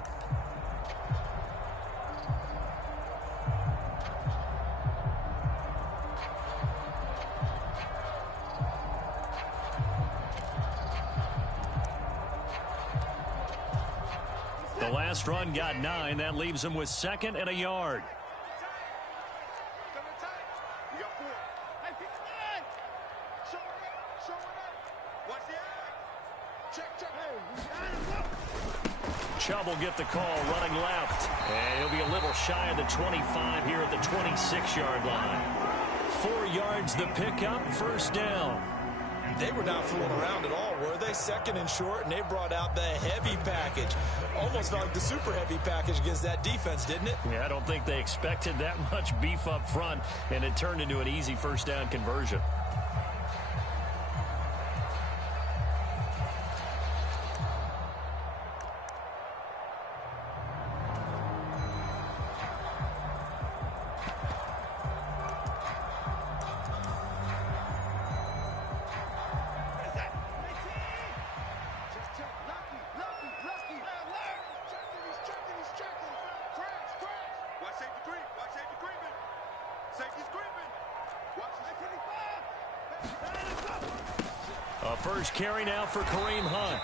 The last run got 9. That leaves him with 2nd and a yard. Chubb will get the call running left. And he'll be a little shy of the 25 here at the 26-yard line. 4 yards the pickup, 1st down. They were not fooling around at all, were they? 2nd and short, and they brought out the heavy package. Almost felt like the super heavy package against that defense, didn't it? Yeah, I don't think they expected that much beef up front, and it turned into an easy 1st down conversion. First carry now for Kareem Hunt.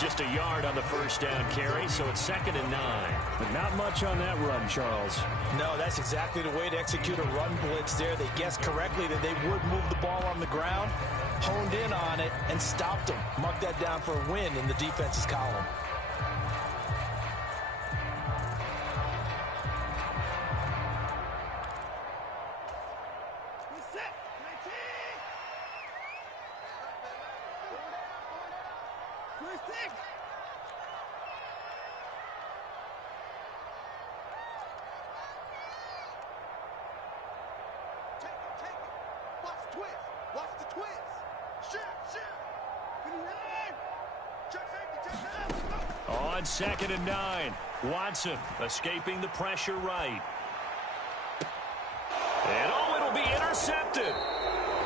Just a yard on the 1st down carry, so it's 2nd and 9. But not much on that run, Charles. No, that's exactly the way to execute a run blitz there. They guessed correctly that they would move the ball on the ground, honed in on it, and stopped them. Mark that down for a win in the defense's column. On 2nd and 9, Watson escaping the pressure right. And it'll be intercepted.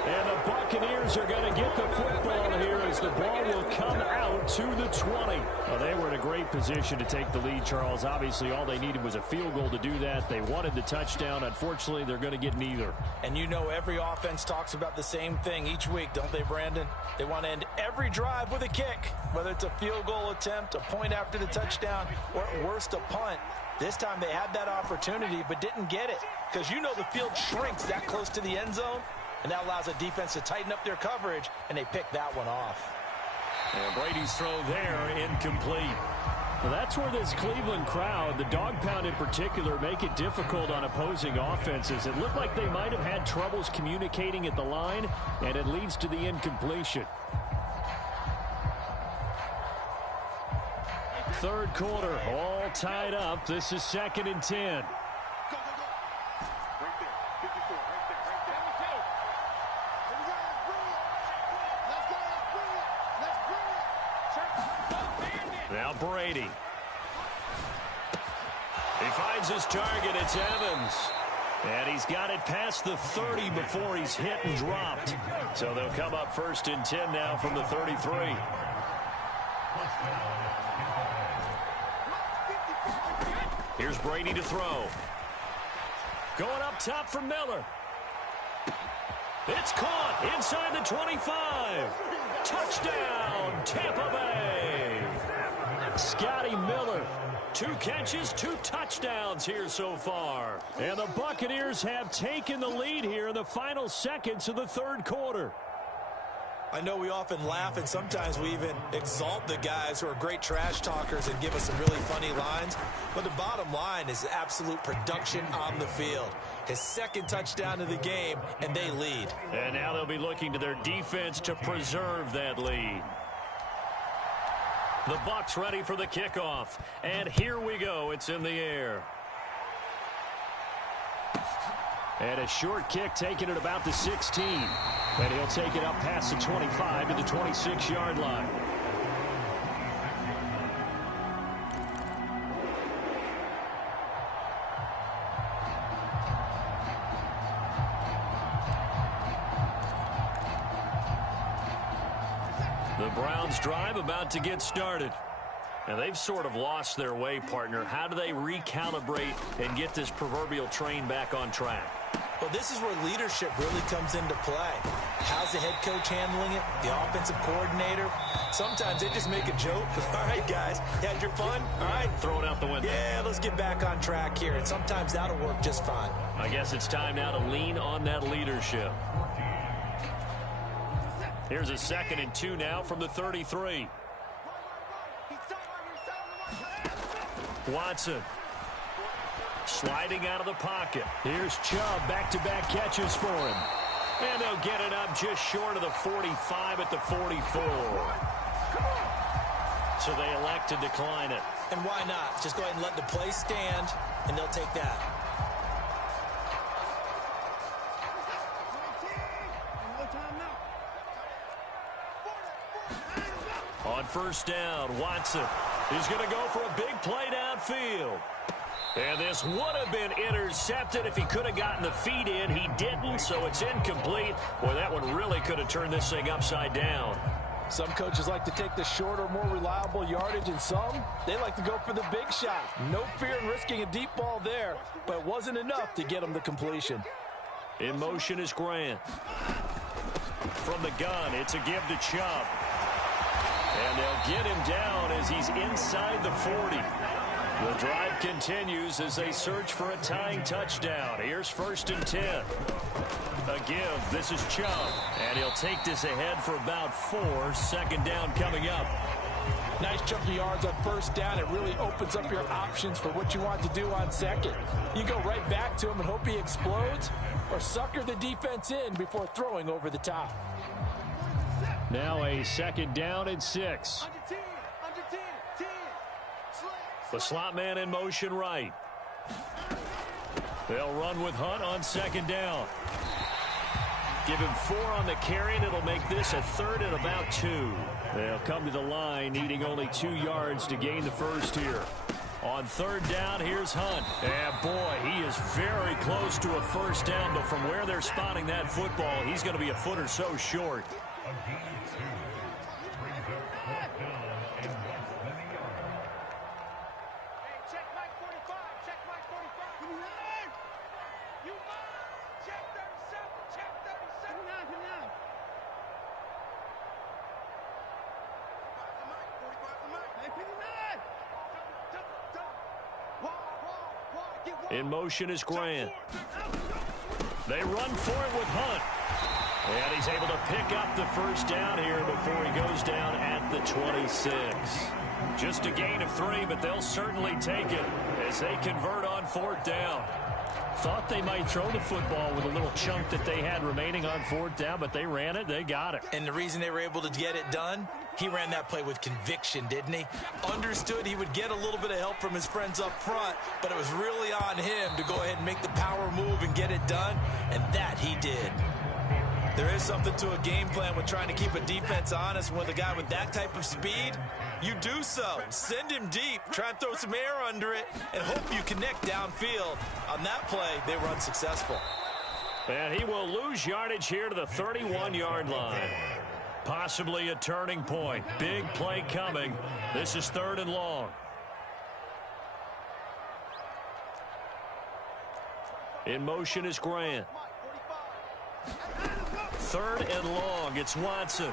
And the Buccaneers are going to get the football here as the ball will come out to the 20. Well, they were in a great position to take the lead, Charles. Obviously, all they needed was a field goal to do that. They wanted the touchdown. Unfortunately, they're going to get neither. And you know every offense talks about the same thing each week, don't they, Brandon? They want to end every drive with a kick, whether it's a field goal attempt, a point after the touchdown, or at worst, a punt. This time they had that opportunity but didn't get it because you know the field shrinks that close to the end zone. And that allows the defense to tighten up their coverage, and they pick that one off. And Brady's throw there, incomplete. Well, that's where this Cleveland crowd, the dog pound in particular, make it difficult on opposing offenses. It looked like they might have had troubles communicating at the line, and it leads to the incompletion. Third quarter, all tied up. This is 2nd and 10. Now Brady. He finds his target. It's Evans. And he's got it past the 30 before he's hit and dropped. So they'll come up 1st and 10 now from the 33. Here's Brady to throw. Going up top for Miller. It's caught inside the 25. Touchdown, Tampa Bay. Scotty Miller. 2 catches, 2 touchdowns here so far. And the Buccaneers have taken the lead here in the final seconds of the third quarter. I know we often laugh and sometimes we even exalt the guys who are great trash talkers and give us some really funny lines. But the bottom line is absolute production on the field. His 2nd touchdown of the game, and they lead. And now they'll be looking to their defense to preserve that lead. The Bucs ready for the kickoff. And here we go. It's in the air. And a short kick taken at about the 16. And he'll take it up past the 25 to the 26-yard line. The Browns drive about to get started. And they've sort of lost their way, partner. How do they recalibrate and get this proverbial train back on track? Well, this is where leadership really comes into play. How's the head coach handling it? The offensive coordinator? Sometimes they just make a joke. All right, guys, you had your fun? All right. Throw it out the window. Yeah, let's get back on track here. And sometimes that'll work just fine. I guess it's time now to lean on that leadership. Here's a 2nd and 2 now from the 33. Watson. Sliding out of the pocket. Here's Chubb, back-to-back catches for him. And they'll get it up just short of the 45 at the 44. So they elect to decline it. And why not? Just go ahead and let the play stand, and they'll take that. On 1st down, Watson is going to go for a big play downfield. And this would have been intercepted if he could have gotten the feet in. He didn't, so it's incomplete. Boy, that one really could have turned this thing upside down. Some coaches like to take the shorter, more reliable yardage, and some, they like to go for the big shot. No fear in risking a deep ball there, but it wasn't enough to get him the completion. In motion is Grant. From the gun, it's a give to Chubb. And they'll get him down as he's inside the 40. The drive continues as they search for a tying touchdown. Here's 1st and 10. A give. This is Chubb. And he'll take this ahead for about 4. 2nd down coming up. Nice chunk of yards on 1st down. It really opens up your options for what you want to do on 2nd. You go right back to him and hope he explodes, or sucker the defense in before throwing over the top. Now a 2nd down and 6. The slot man in motion right. They'll run with Hunt on 2nd down. Give him 4 on the carry, and it'll make this a 3rd and about 2. They'll come to the line needing only 2 yards to gain the first here. On third down, here's Hunt. And boy, he is very close to a first down, but from where they're spotting that football, he's going to be a foot or so short. In motion is Grant. They run for it with Hunt. And he's able to pick up the first down here before he goes down at the 26. Just a gain of 3, but they'll certainly take it as they convert on fourth down. Thought they might throw the football with a little chunk that they had remaining on fourth down, but they ran it. They got it. And the reason they were able to get it done, he ran that play with conviction, didn't he? Understood he would get a little bit of help from his friends up front, but it was really on him to go ahead and make the power move and get it done, and that he did. There is something to a game plan with trying to keep a defense honest. With a guy with that type of speed, you do so. Send him deep, try and throw some air under it, and hope you connect downfield. On that play, they were unsuccessful. And he will lose yardage here to the 31-yard line. Possibly a turning point. Big play coming. This is 3rd and long. In motion is Grant. 3rd and long. It's Watson.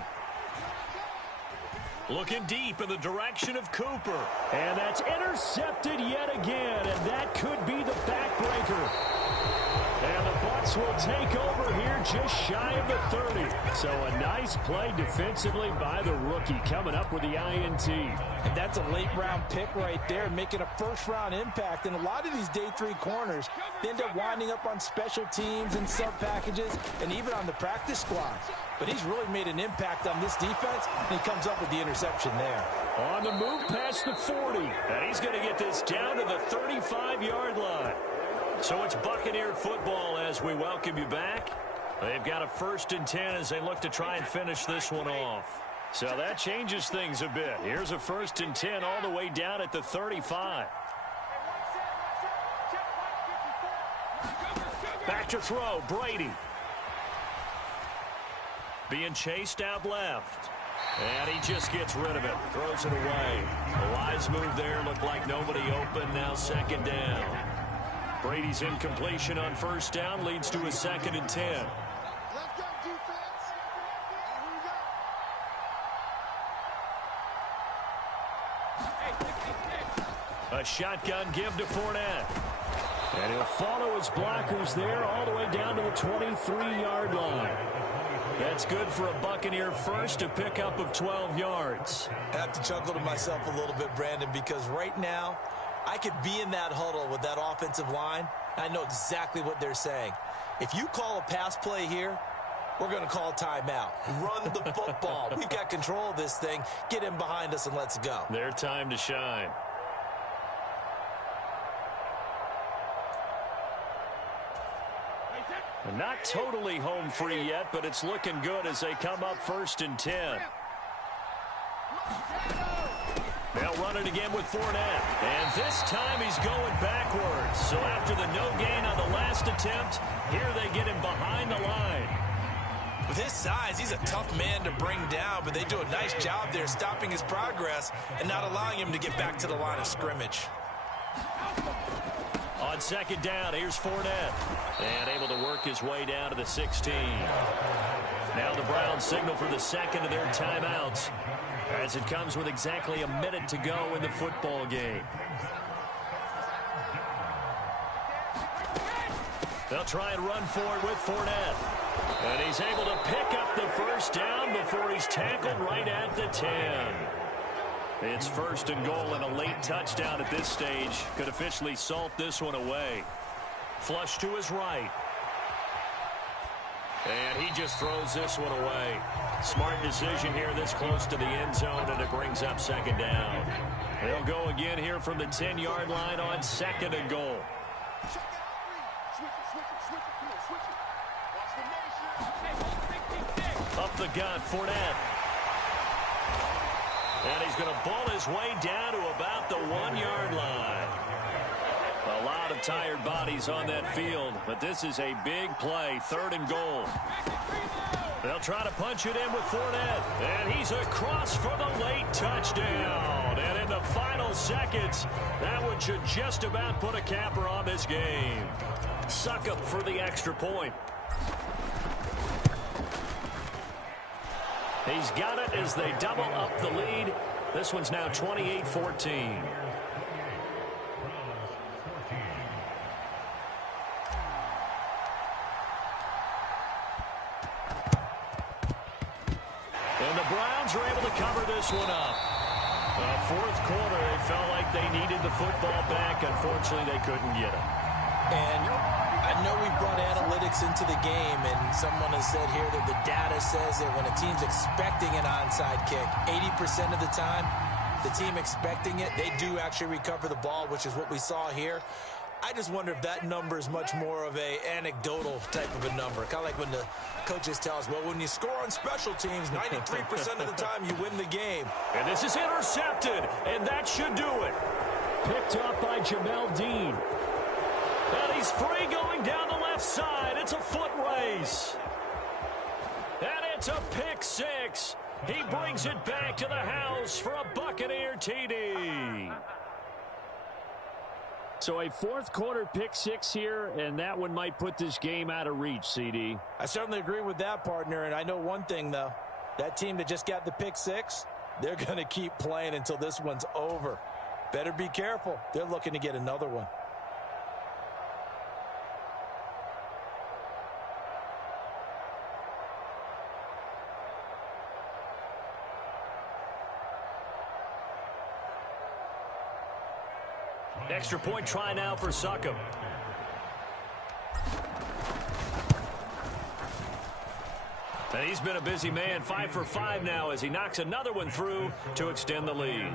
Looking deep in the direction of Cooper. And that's intercepted yet again, and that could be the backbreaker. And the Bucs will take over here just shy of the 30. So a nice play defensively by the rookie coming up with the INT. And that's a late-round pick right there, making a first-round impact. And a lot of these day 3 corners, they end up winding up on special teams and sub-packages and even on the practice squad. But he's really made an impact on this defense, and he comes up with the interception there. On the move past the 40. And he's going to get this down to the 35-yard line. So it's Buccaneer football as we welcome you back. They've got a 1st and 10 as they look to try and finish this one off. So that changes things a bit. Here's a 1st and 10 all the way down at the 35. Back to throw, Brady. Being chased out left. And he just gets rid of it. Throws it away. A wise move there. Looked like nobody open. Now 2nd down. Brady's incompletion on 1st down leads to a 2nd and 10. Let's go, defense. Here we go. A shotgun give to Fournette. And he'll follow his blockers there all the way down to the 23-yard line. That's good for a Buccaneer first, a pickup of 12 yards. I have to chuckle to myself a little bit, Brandon, because right now I could be in that huddle with that offensive line. I know exactly what they're saying. If you call a pass play here, we're going to call timeout. Run the football. We've got control of this thing. Get him behind us and let's go. Their time to shine. Not totally home free yet, but it's looking good as they come up 1st and 10. They'll run it again with Fournette. And this time he's going backwards. So after the no gain on the last attempt, here they get him behind the line. With his size, he's a tough man to bring down, but they do a nice job there stopping his progress and not allowing him to get back to the line of scrimmage. On 2nd down, here's Fournette. And able to work his way down to the 16. Now the Browns signal for the 2nd of their timeouts, as it comes with exactly a minute to go in the football game. They'll try and run forward with Fournette. And he's able to pick up the first down before he's tackled right at the 10. It's 1st and goal, and a late touchdown at this stage could officially salt this one away. Flush to his right. And he just throws this one away. Smart decision here this close to the end zone, and it brings up 2nd down. They'll go again here from the 10-yard line on 2nd and goal. Up the gut, Fournette. And he's going to ball his way down to about the 1-yard line. of tired bodies on that field, but this is a big play, 3rd and goal. They'll try to punch it in with Fournette, and he's across for the late touchdown. And in the final seconds, that one should just about put a capper on this game. Succop for the extra point. He's got it as they double up the lead. This one's now 28-14. And the Browns are able to cover this one up. Fourth quarter, they felt like they needed the football back. Unfortunately, they couldn't get it. And I know we brought analytics into the game, and someone has said here that the data says that when a team's expecting an onside kick, 80% of the time, the team expecting it, they do actually recover the ball, which is what we saw here. I just wonder if that number is much more of a anecdotal type of a number. Kind of like when the coaches tell us, well, when you score on special teams, 93% of the time you win the game. And this is intercepted, and that should do it. Picked up by Jamel Dean. And he's free going down the left side. It's a foot race. And it's a pick six. He brings it back to the house for a Buccaneer TD. So a fourth quarter pick six here, and that one might put this game out of reach, CD. I certainly agree with that, partner, and I know one thing, though. That team that just got the pick six, they're going to keep playing until this one's over. Better be careful. They're looking to get another one. Extra point try now for Succop. And he's been a busy man, 5 for 5 now as he knocks another one through to extend the lead.